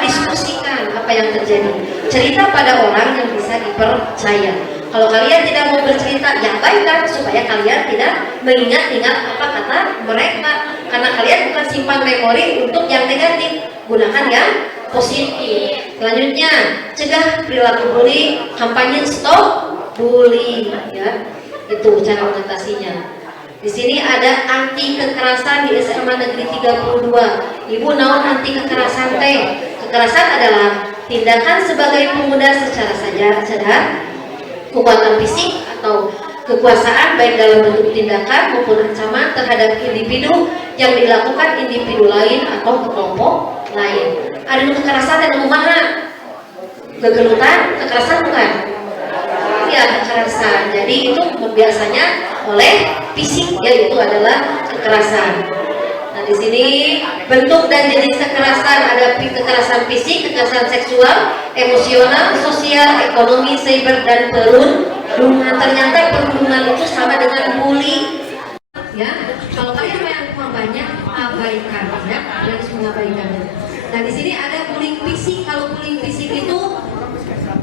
diskusikan apa yang terjadi. Cerita pada orang yang bisa dipercaya. Kalau kalian tidak mau bercerita, ya baikkan supaya kalian tidak mengingat-ingat apa kata mereka. Karena kalian bukan simpan memori untuk yang negatif, gunakan yang positif. Selanjutnya, cegah perilaku bully, kampanye stop bully, ya. Itu cara mengatasinya. Di sini ada anti kekerasan di SMA Negeri 32. Ibu naon anti kekerasan teh? Kekerasan adalah tindakan sebagai pemuda secara sadar, kekuatan fisik atau kekuasaan baik dalam bentuk tindakan maupun ancaman terhadap individu yang dilakukan individu lain atau kelompok lain. Ada kekerasan dan kumaha? Gegelutan, kekerasan bukan? Ya, kekerasan. Jadi itu biasanya oleh fisik, yaitu adalah kekerasan. Nah, di sini bentuk dan jenis kekerasan ada kekerasan fisik, kekerasan seksual, emosional, sosial, ekonomi, cyber, dan perundungan. Ternyata perundungan itu sama dengan bully. Ya, kalau kalian yang korbannya abaikan, ya, kalian harus mengabaikannya. Nah, di sini ada bullying fisik. Kalau bullying fisik itu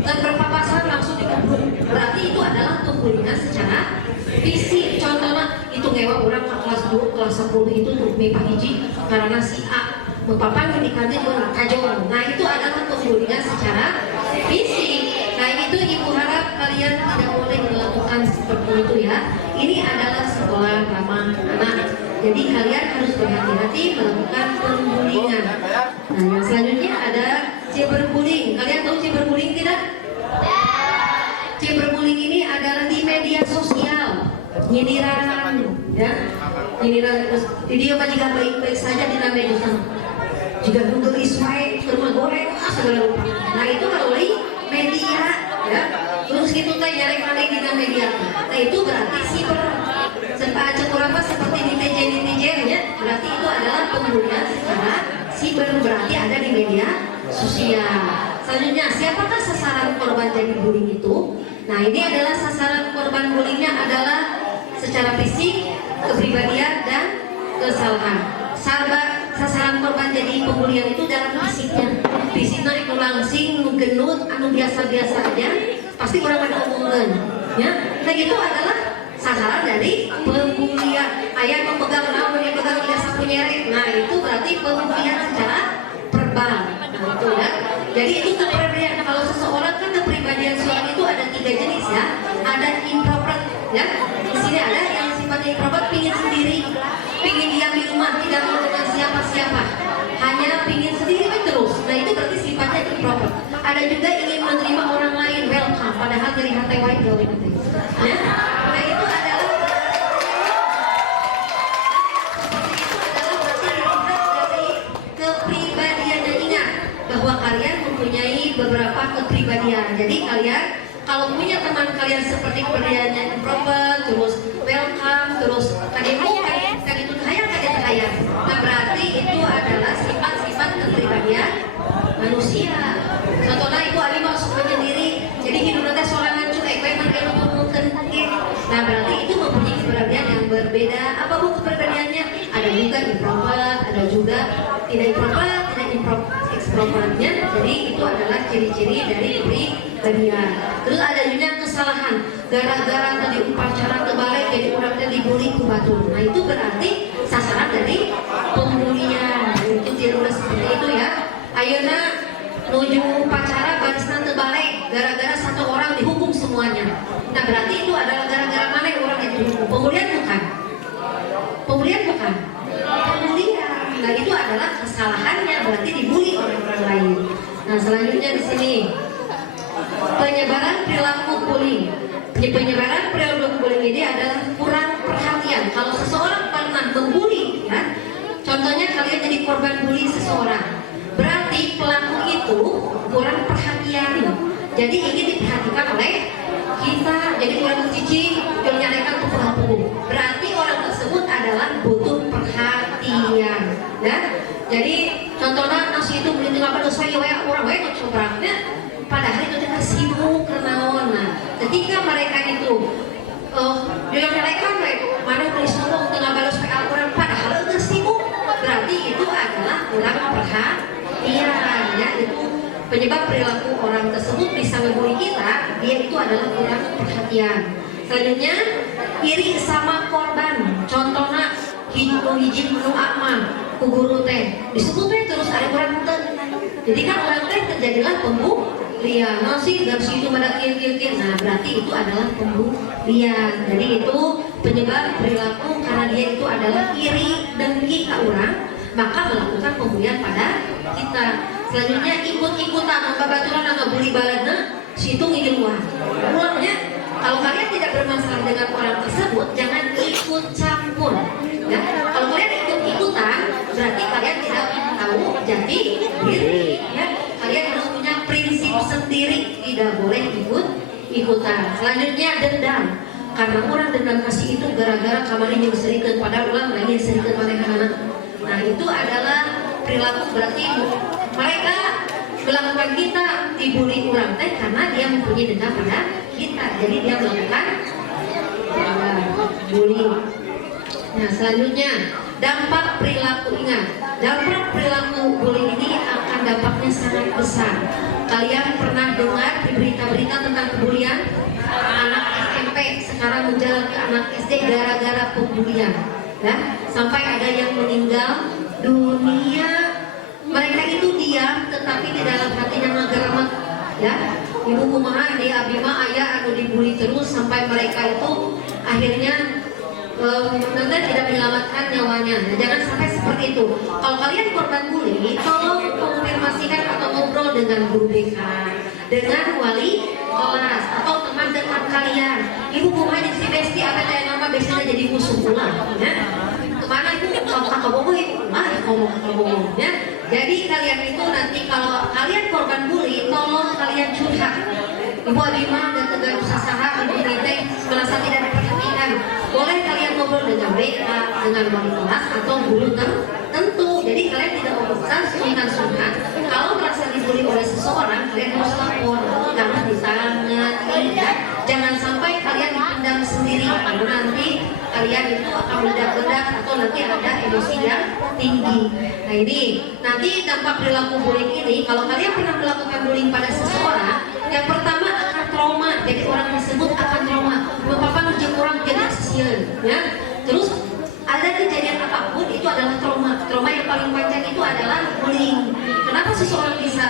berpapasan langsung dikebut, berarti itu adalah pembulian secara fisik. Contohnya kelas 2, kelas 10 itu tuh MIPA hiji karena si A bapak di kantin kajong. Nah itu adalah pembulian secara fisik. Nah itu ibu harap kalian tidak boleh melakukan seperti itu ya. Ini adalah sekolah ramah anak. Jadi kalian harus berhati-hati melakukan pembulian. Nah yang selanjutnya ada cyberbullying. Kalian tahu cyberbullying tidak? Cyberbullying ini adalah di media sosial, nyindiran, ya, nyindiran video jika baik-baik saja di media sosial. Jika Google ismail rumah goreng segala rupa. Nah itu kalau di media, ya, terus gitu teh nyari kali di media. Nah itu berarti siber, seperti netizen ya, berarti itu adalah pembulian secara siber, berarti ada di media sosial. Selanjutnya, siapakah sasaran korban jadi bullying itu? Nah ini adalah sasaran korban bullyingnya adalah secara fisik, kepribadian dan kesalahan. Sasaran korban jadi pembulian itu dalam fisiknya. Fisiknya itu langsing, genut, anu biasa-biasa aja, pasti orang pada umumkan. Ya, nah itu adalah sasaran dari pembulian. Ayah memegang naon, dia pegang dia sapu nyeret. Nah itu berarti pembulian secara verbal. Nah itu ya. Jadi itu kepribadian. Kalau seseorang kan kepribadian seorang itu ada 3 jenis ya. Ada introvert ya. Di sini ada yang sifatnya introvert, pingin sendiri, pingin diam di rumah, tidak mau dengan siapa-siapa, hanya pingin sendiri terus. Nah itu berarti sifatnya introvert. Ada juga ingin menerima orang lain, welcome, padahal dari hati white ya. Nah itu adalah berarti kepribadian. Dan ingat bahwa kalian mempunyai beberapa kepribadian. Jadi kalian kalau punya teman kalian seperti kepribadiannya introvert, terus welcome, terus kadang itu kaya. Nah berarti itu adalah sifat-sifat kepribadian manusia. Contohnya ibu Ali masuk menyendiri, jadi hidupnya sorangan cuek, memang dia ngomongkan. Nah berarti itu mempunyai kepribadian yang berbeda. Apa bu kepribadiannya? Ada juga introvert, ada juga tidak introvert, tidak extrovertnya. Jadi itu adalah ciri-ciri dari kepribadian. Terus ada juga kesalahan. Gara-gara tadi upacara kebalik jadi orangnya dibully ke batu. Nah itu berarti sasaran dari pembulian. Itu ciri seperti itu ya. Ayeuna nuju upacara barisna terbalik gara-gara satu orang dihukum semuanya. Nah berarti itu adalah gara-gara mana orang itu dihukum? Pembulian bukan? Pembulian bukan? Pembulian. Nah itu adalah kesalahannya, berarti dibully oleh orang lain. Nah selanjutnya di sini penyebaran perilaku bullying. Penyebaran perilaku bullying ini adalah kurang perhatian. Kalau seseorang pernah membuli, ya, contohnya kalian jadi korban bully seseorang, berarti pelaku itu kurang perhatian. Jadi ingin diperhatikan oleh kita. Jadi orang cici menyalakan ke pelaku. Berarti orang tersebut adalah butuh perhatian. Ya, jadi contohnya nasi itu beli dengan pada saya orang itu sebenarnya. Padahal itu kita sibuk kenaon. Nah, ketika mereka itu dengan mereka mana beli sombong tengah balas PL orang padahal itu sibuk, berarti itu adalah kurang perhatian ya. Itu penyebab perilaku orang tersebut bisa ngebully kita, dia itu adalah kurang perhatian. Selanjutnya iri sama korban. Contohnya hiji nu aman ku guru teh disebutnya terus ada orang teh. Jadi kan orang teh terjadilah pembulian. Masih dari situ pada kir. Nah berarti itu adalah pembulian. Jadi itu penyebab perilaku karena dia itu adalah iri dengki ke orang, maka melakukan pembulian pada kita. Selanjutnya ikut-ikutan babaturan atau bully baladna situ ngigil uang. Uangnya kalau kalian tidak bermasalah dengan orang tersebut, jangan ikut campur. Ya, kalau kalian ikut-ikutan, berarti kalian tidak tahu jati diri. Ya, kalian harus punya prinsip sendiri, tidak boleh ikut-ikutan. Selanjutnya dendam. Karena orang dendam kasih itu gara-gara kemarin yang serikan pada ulang lagi serikan anak-anak. Nah itu adalah perilaku, berarti mereka melakukan kita dibully orang teh karena dia mempunyai dendam pada kita. Jadi dia melakukan bullying. Nah selanjutnya dampak perilaku. Ingat, dampak perilaku bullying ini akan dampaknya sangat besar. Kalian pernah dengar di berita-berita tentang kebulian anak SMP sekarang menjalan ke anak SD gara-gara pembulian. ya, sampai ada yang meninggal dunia. Mereka itu diam, tetapi di dalam hatinya ngageremet, ya. Ibu kumaha di abima ayah anu dibully terus sampai mereka itu akhirnya benar-benar tidak menyelamatkan nyawanya. Nah, jangan sampai seperti itu. Kalau kalian korban bully, tolong konfirmasikan atau ngobrol dengan guru BK, dengan wali kelas atau teman dekat kalian. Ibu kumaha jadi si Besti apa yang nama biasanya jadi musuh pula, ya. Kemana itu kakak bobo itu ngomong kakak bobo, ya. Jadi kalian itu nanti kalau kalian korban bully, tolong kalian curhat. Ibu Abimah dan tegar usaha ibu teh merasa tidak diperhatikan. Boleh kalian ngobrol dengan BK, dengan wali kelas atau guru tertentu. Jadi kalian tidak usah sungkan-sungkan. Kalau merasa dibully oleh seseorang, kalian harus lapor karena ditangani. Jangan sampai kalian dipendam sendiri, karena nanti kalian itu akan meledak-ledak atau nanti ada emosi yang tinggi. Nah ini nanti dampak perilaku bullying ini, kalau kalian pernah melakukan bullying pada seseorang, yang pertama akan trauma. Jadi orang tersebut akan trauma. Bapak kerja kurang jadi asisian, ya. Terus ada kejadian apapun itu adalah trauma. Trauma yang paling panjang itu adalah bullying. Kenapa seseorang bisa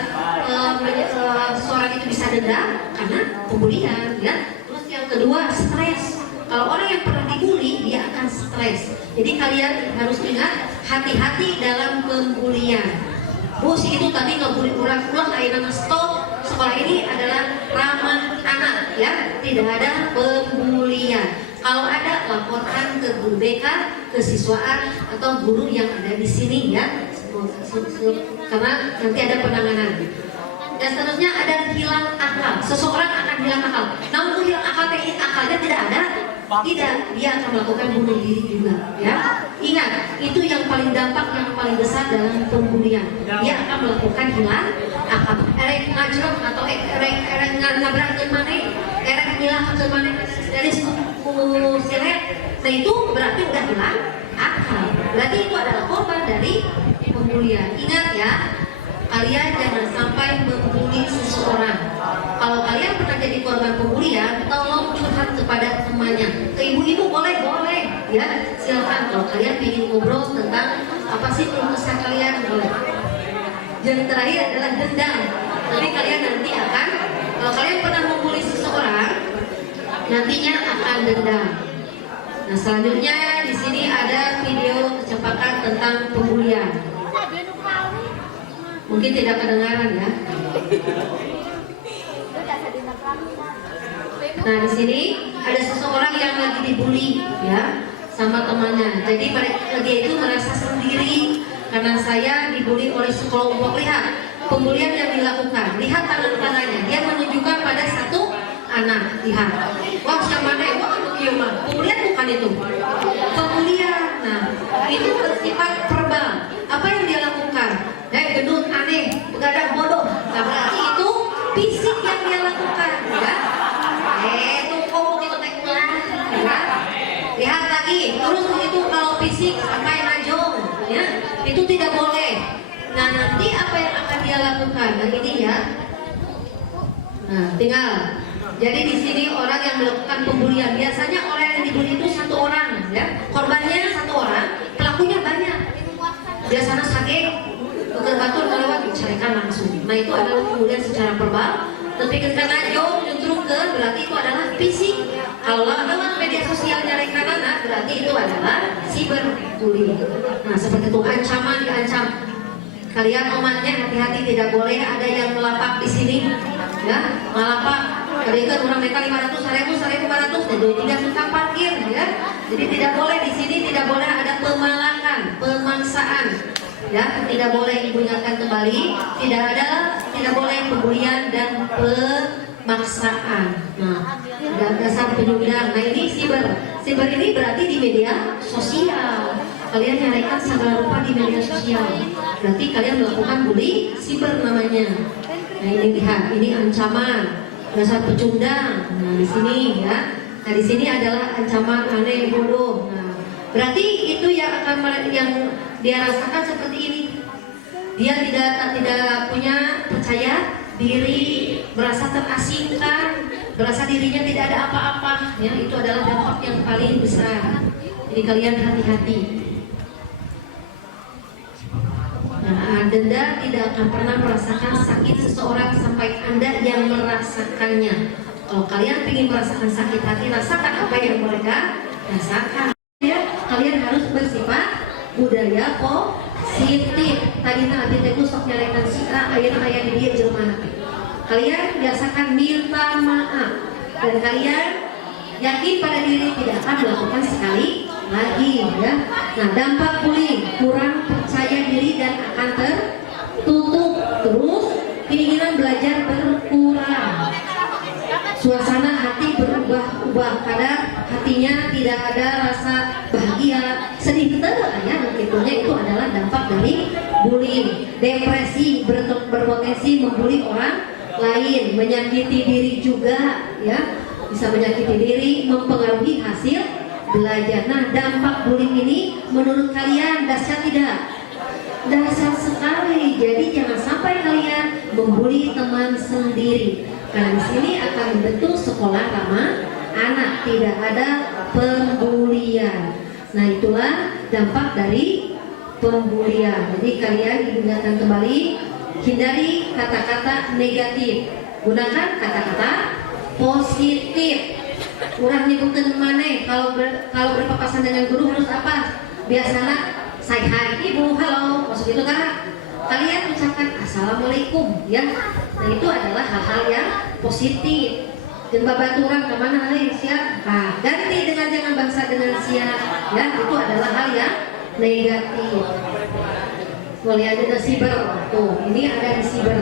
seseorang itu bisa dendam? Karena pembulian, ya. Terus yang kedua stres. Kalau orang yang pernah dibully dia akan stres. Jadi kalian harus ingat hati-hati dalam pembulian. Bu si itu tadi ngebully orang pulang kayak nama stop. Sekolah ini adalah ramah anak, ya. Tidak ada pembulian. Kalau ada laporkan ke guru BK, kesiswaan atau guru yang ada di sini, ya. Karena nanti ada penanganan. Dan seterusnya ada hilang akal. Seseorang akan hilang akal. Namun hilang akal akalnya tidak ada. Tidak, dia akan melakukan bunuh diri juga, ya. Ingat, itu yang paling dampak, yang paling besar dalam pembulian. Dia akan melakukan hilang akal. Erek ngajrok atau erek nabrak ke mana, erek hilang ke mana dari suku silet. Nah itu berarti udah hilang akal. Berarti itu adalah korban dari pembulian. Ingat ya, kalian jangan sampai membuli seseorang. Kalau kalian pernah jadi korban pembulian, tolong curhat kepada temannya. Ke ibu-ibu boleh, ya. Silakan kalau kalian ingin ngobrol tentang apa sih keluh kesah kalian, boleh. Yang terakhir adalah dendam. Tapi kalian nanti akan, kalau kalian pernah membuli seseorang, nantinya akan dendam. Nah selanjutnya di sini ada video kecepatan tentang pembulian. Mungkin tidak kedengaran ya. Nah di sini ada seseorang yang lagi dibully, ya, sama temannya. Jadi dia itu merasa sendiri karena saya dibully oleh sekelompok. Lihat pembulian yang dilakukan. Lihat tangan kanannya. Dia menunjukkan pada satu anak. Lihat. Wah siapa mana? Wah iya mah. Pembulian bukan itu. Pembulian. Nah itu bersifat verbal. Apa yang dia lakukan? Gendut, aneh, begadang, bodoh. Nah berarti itu fisik yang dia lakukan, ya. Tunggu itu teknik, ya. Lihat lagi, terus itu kalau fisik sampai najong, ya, itu tidak boleh. Nah nanti apa yang akan dia lakukan? Nah ini ya. Nah tinggal. Jadi di sini orang yang melakukan pembulian, biasanya orang yang dibully itu satu orang, ya. Korbannya satu orang, pelakunya banyak. Biasanya sakit. Batur kelewat dicarikan langsung. Nah itu adalah pembulian secara verbal. Tapi ketika jauh justru berarti itu adalah fisik. Kalau lewat media sosialnya rekan-rekan berarti itu adalah cyberbullying. Nah seperti itu ancaman diancam. Kalian umatnya hati-hati, tidak boleh ada yang melapak di sini, ya. Melapak. Berikan orang mereka 500, 1000, 1500 dan tidak suka parkir, ya. Jadi tidak boleh di sini, tidak boleh ada pemalakan, pemaksaan. Ya, tidak boleh diingatkan kembali, tidak boleh pembulian dan pemaksaan. Nah, dasar penyugihan. Nah ini cyber ini berarti di media sosial. Kalian nyarikan segala rupa di media sosial. Berarti kalian melakukan bully cyber namanya. Nah ini lihat, ini ancaman, dasar pecundang. Nah di sini ya. Nah di sini adalah ancaman aneh, bodoh. Nah, berarti itu yang akan yang dia rasakan seperti ini. Dia tidak punya percaya diri, merasa terasingkan, merasa dirinya tidak ada apa-apa. Ya, itu adalah dampak yang paling besar. Jadi kalian hati-hati. Nah, denda tidak akan pernah merasakan sakit seseorang sampai Anda yang merasakannya. Kalau kalian ingin merasakan sakit hati, rasakan apa yang mereka rasakan. Ya, kalian harus bersifat budaya positif. Tadi Nabi itu sok nyalekan si A, ayat-ayat di dia jelema. Kalian biasakan minta maaf dan kalian yakin pada diri tidak akan melakukan sekali lagi, ya. Nah, dampak bullying, kurang percaya diri dan akan tertutup, terus keinginan belajar berkurang, suasana hati berubah-ubah, kadang hatinya tidak ada rasa bahagia, sedih ya, begitunya. Itu adalah dampak dari bullying. Depresi, berpotensi membuli orang lain, menyakiti diri juga, ya, bisa menyakiti diri, mempengaruhi hasil belajar. Nah, dampak bullying ini menurut kalian dahsyat tidak? Dahsyat sekali. Jadi jangan sampai kalian membuli teman sendiri. Karena di sini akan membentuk sekolah ramah anak, tidak ada pembulian. Nah, itulah dampak dari pembulian. Jadi kalian diingatkan kembali, hindari kata-kata negatif, gunakan kata-kata positif. Kurang nyebutkan mana kalau berpapasan dengan guru harus apa? Biasanya say hi ibu, halo, maksud itu kan kalian ucapkan assalamualaikum, ya. Nah, itu adalah hal-hal yang positif. Dan babaturan kemana nih siap? Nah, ganti dengan jangan bangsa dengan siap, ya. Itu adalah hal yang negatif. Boleh ada siber, tuh ini ada di siber.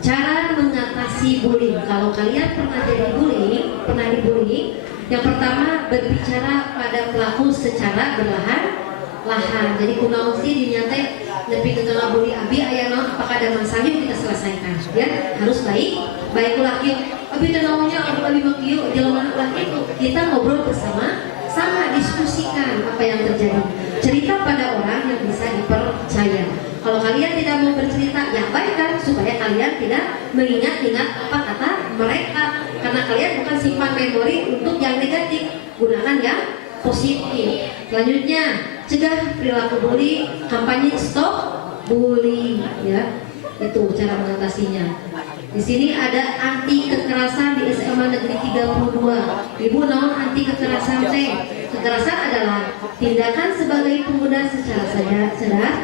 Cara mengatasi bullying. Kalau kalian pernah jadi bullying, pernah dibully, yang pertama berbicara pada pelaku secara berlahan-lahan. Jadi kunaon sih dinyate lebih ke tengah bully abi aya naon apakah ada masalah kita selesaikan. Ya, harus baik laki. Abi teh naonnya abi mah kieu jelema laki kita ngobrol bersama, sama diskusikan apa yang terjadi. Cerita pada orang yang bisa dipercaya. Kalau kalian tidak mau bercerita, ya baikkan supaya kalian tidak mengingat-ingat apa kata mereka. Karena kalian bukan simpan memori untuk yang negatif, gunakan yang positif. Selanjutnya, cegah perilaku bully, kampanye stop bully, ya. Itu cara mengatasinya. Di sini ada anti kekerasan di SMA Negeri 32. Ibu naon anti kekerasan teh? Kekerasan adalah tindakan sebagai pemuda secara sadar,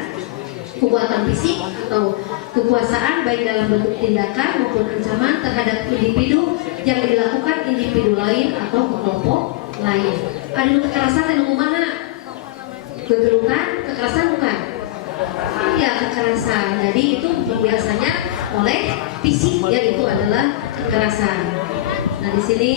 kekuatan fisik atau kekuasaan baik dalam bentuk tindakan maupun ancaman terhadap individu yang dilakukan individu lain atau kelompok lain. Ada kekerasan yang kumaha? Kegerukan, kekerasan bukan? Ya, kekerasan. Jadi itu biasanya oleh fisik, ya, itu adalah kekerasan. Nah, di sini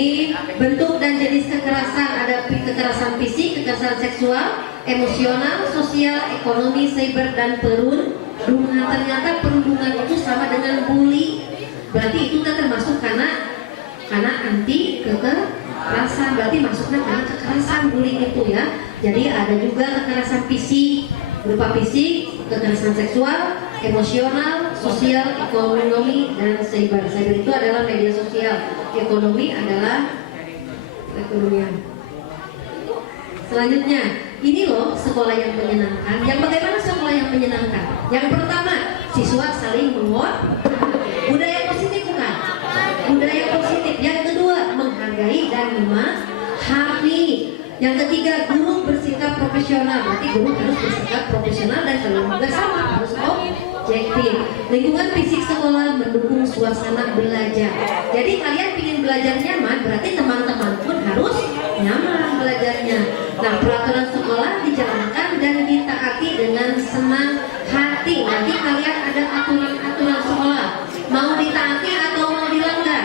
bentuk dan jenis kekerasan ada kekerasan fisik, kekerasan seksual, emosional, sosial, ekonomi, cyber, dan perundungan. Ternyata perundungan itu sama dengan bully. Berarti itu termasuk karena anti kekerasan. Berarti masuknya karena kekerasan bullying itu, ya. Jadi ada juga kekerasan fisik berupa fisik, kekerasan seksual, emosional, sosial, ekonomi, dan cyber. Cyber itu adalah media sosial. Ekonomi adalah perekonomian. Selanjutnya, ini loh sekolah yang menyenangkan. Yang bagaimana sekolah yang menyenangkan? Yang pertama, siswa saling menghormati. Budaya positif bukan? Budaya positif. Yang kedua, menghargai dan memahami. Yang ketiga, guru bersikap profesional. Berarti guru harus bersikap profesional dan kalian juga sama harus objektif. Lingkungan fisik sekolah mendukung suasana belajar. Jadi kalian ingin belajar nyaman, berarti teman-teman pun harus nyaman belajarnya. Nah, peraturan sekolah dijalankan dan ditaati dengan senang hati. Nanti kalian ada aturan-aturan sekolah. Mau ditaati atau mau dilanggar?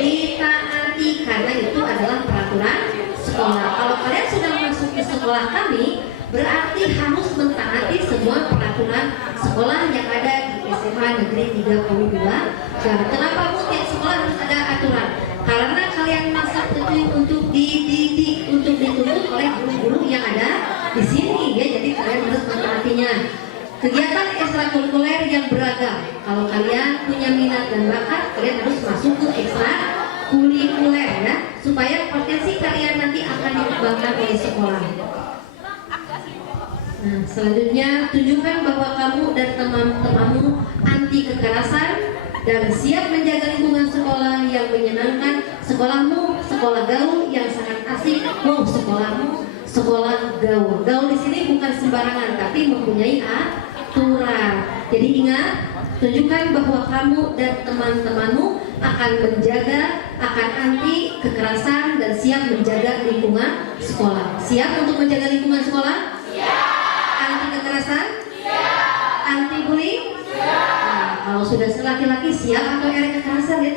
Ditaati, karena itu adalah peraturan sekolah. Kalau kalian sudah masuk ke sekolah kami, berarti harus mentaati semua peraturan sekolah yang ada di SMA Negeri 32. Dan kenapa Bu tiap sekolah harus ada aturan? Karena kalian masa untuk dididik, untuk dituntut oleh guru-guru yang ada di sini, ya. Jadi kalian harus mentaatinya. Kegiatan ekstrakurikuler yang beragam. Kalau kalian punya minat dan bakat, kalian harus masuk ke ekstrakurikuler. kulikuler ya, supaya potensi kalian nanti akan dikembangkan oleh sekolah. Nah, selanjutnya tunjukkan bahwa kamu dan teman-temanmu anti kekerasan dan siap menjaga lingkungan sekolah yang menyenangkan. Sekolahmu sekolah gaul yang sangat asik. Wow, sekolahmu sekolah gaul. Gaul di sini bukan sembarangan, tapi mempunyai aturan. Jadi ingat, tunjukkan bahwa kamu dan teman-temanmu akan menjaga, akan anti kekerasan dan siap menjaga lingkungan sekolah. Siap untuk menjaga lingkungan sekolah? Anti kekerasan? Anti bullying? Nah, kalau sudah laki-laki siap atau erek kekerasan ya?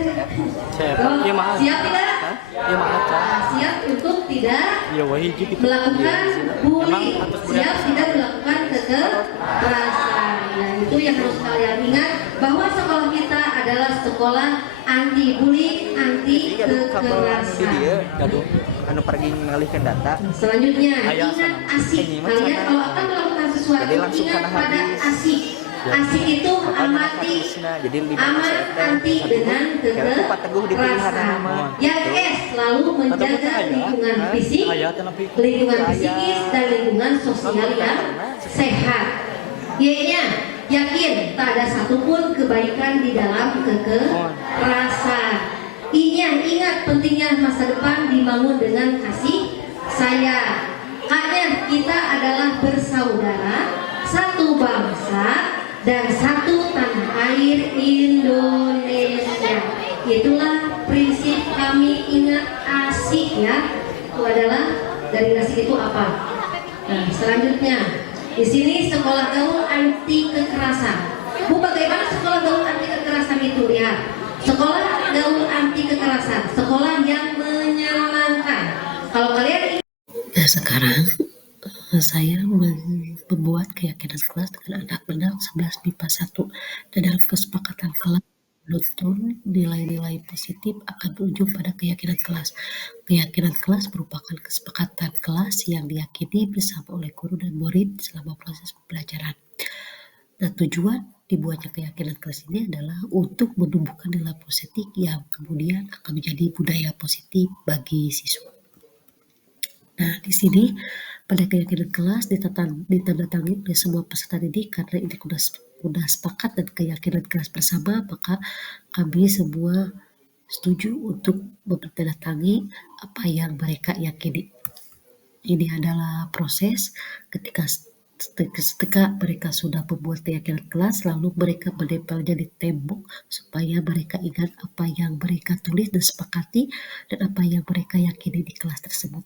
Kalau siap tidak? Nah, siap untuk tidak melakukan bullying, siap tidak melakukan kekerasan. Nah, itu yang harus kalian ingat, bahwa sekolah kita adalah sekolah anti bullying, anti kekerasan. Anu pergi mengalihkan data. Selanjutnya, ingat asik. Kalian kalau akan melakukan sesuatu, ingat pada asik. Asik itu amati, anti dengan kekerasan. Yang S, selalu menjaga lingkungan fisik, lingkungan psikis, dan lingkungan sosial yang sehat. Y-nya, yakin tak ada satupun kebaikan di dalam kekerasan. I-nya, ingat pentingnya masa depan dibangun dengan kasih sayang. K-nya, kita adalah bersaudara, satu bangsa dan satu tanah air Indonesia. Itulah prinsip kami. Ingat asik ya. Itu adalah dari asik itu apa? Nah, selanjutnya di sini sekolah gaul anti kekerasan. Bu, bagaimana sekolah gaul anti kekerasan itu? Lihat, sekolah gaul anti kekerasan, sekolah yang menyenangkan. Kalau kalian Nah, sekarang saya membuat keyakinan kelas dengan anak-anak 11 MIPA 1 dan dalam kesepakatan kelas menuntun nilai-nilai positif akan berujung pada keyakinan kelas. Keyakinan kelas merupakan kesepakatan kelas yang diyakini bersama oleh guru dan murid selama proses pembelajaran. Nah, tujuan dibuatnya keyakinan kelas ini adalah untuk menumbuhkan nilai positif yang kemudian akan menjadi budaya positif bagi siswa. Nah, di sini pada keyakinan kelas ditandatangani oleh semua peserta didik. Karena ini sudah sepakat dan keyakinan kelas bersama, maka kami semua setuju untuk menandatangani apa yang mereka yakini. Ini adalah proses ketika mereka sudah membuat keyakinan kelas, lalu mereka menempelnya di tembok supaya mereka ingat apa yang mereka tulis dan sepakati dan apa yang mereka yakini di kelas tersebut.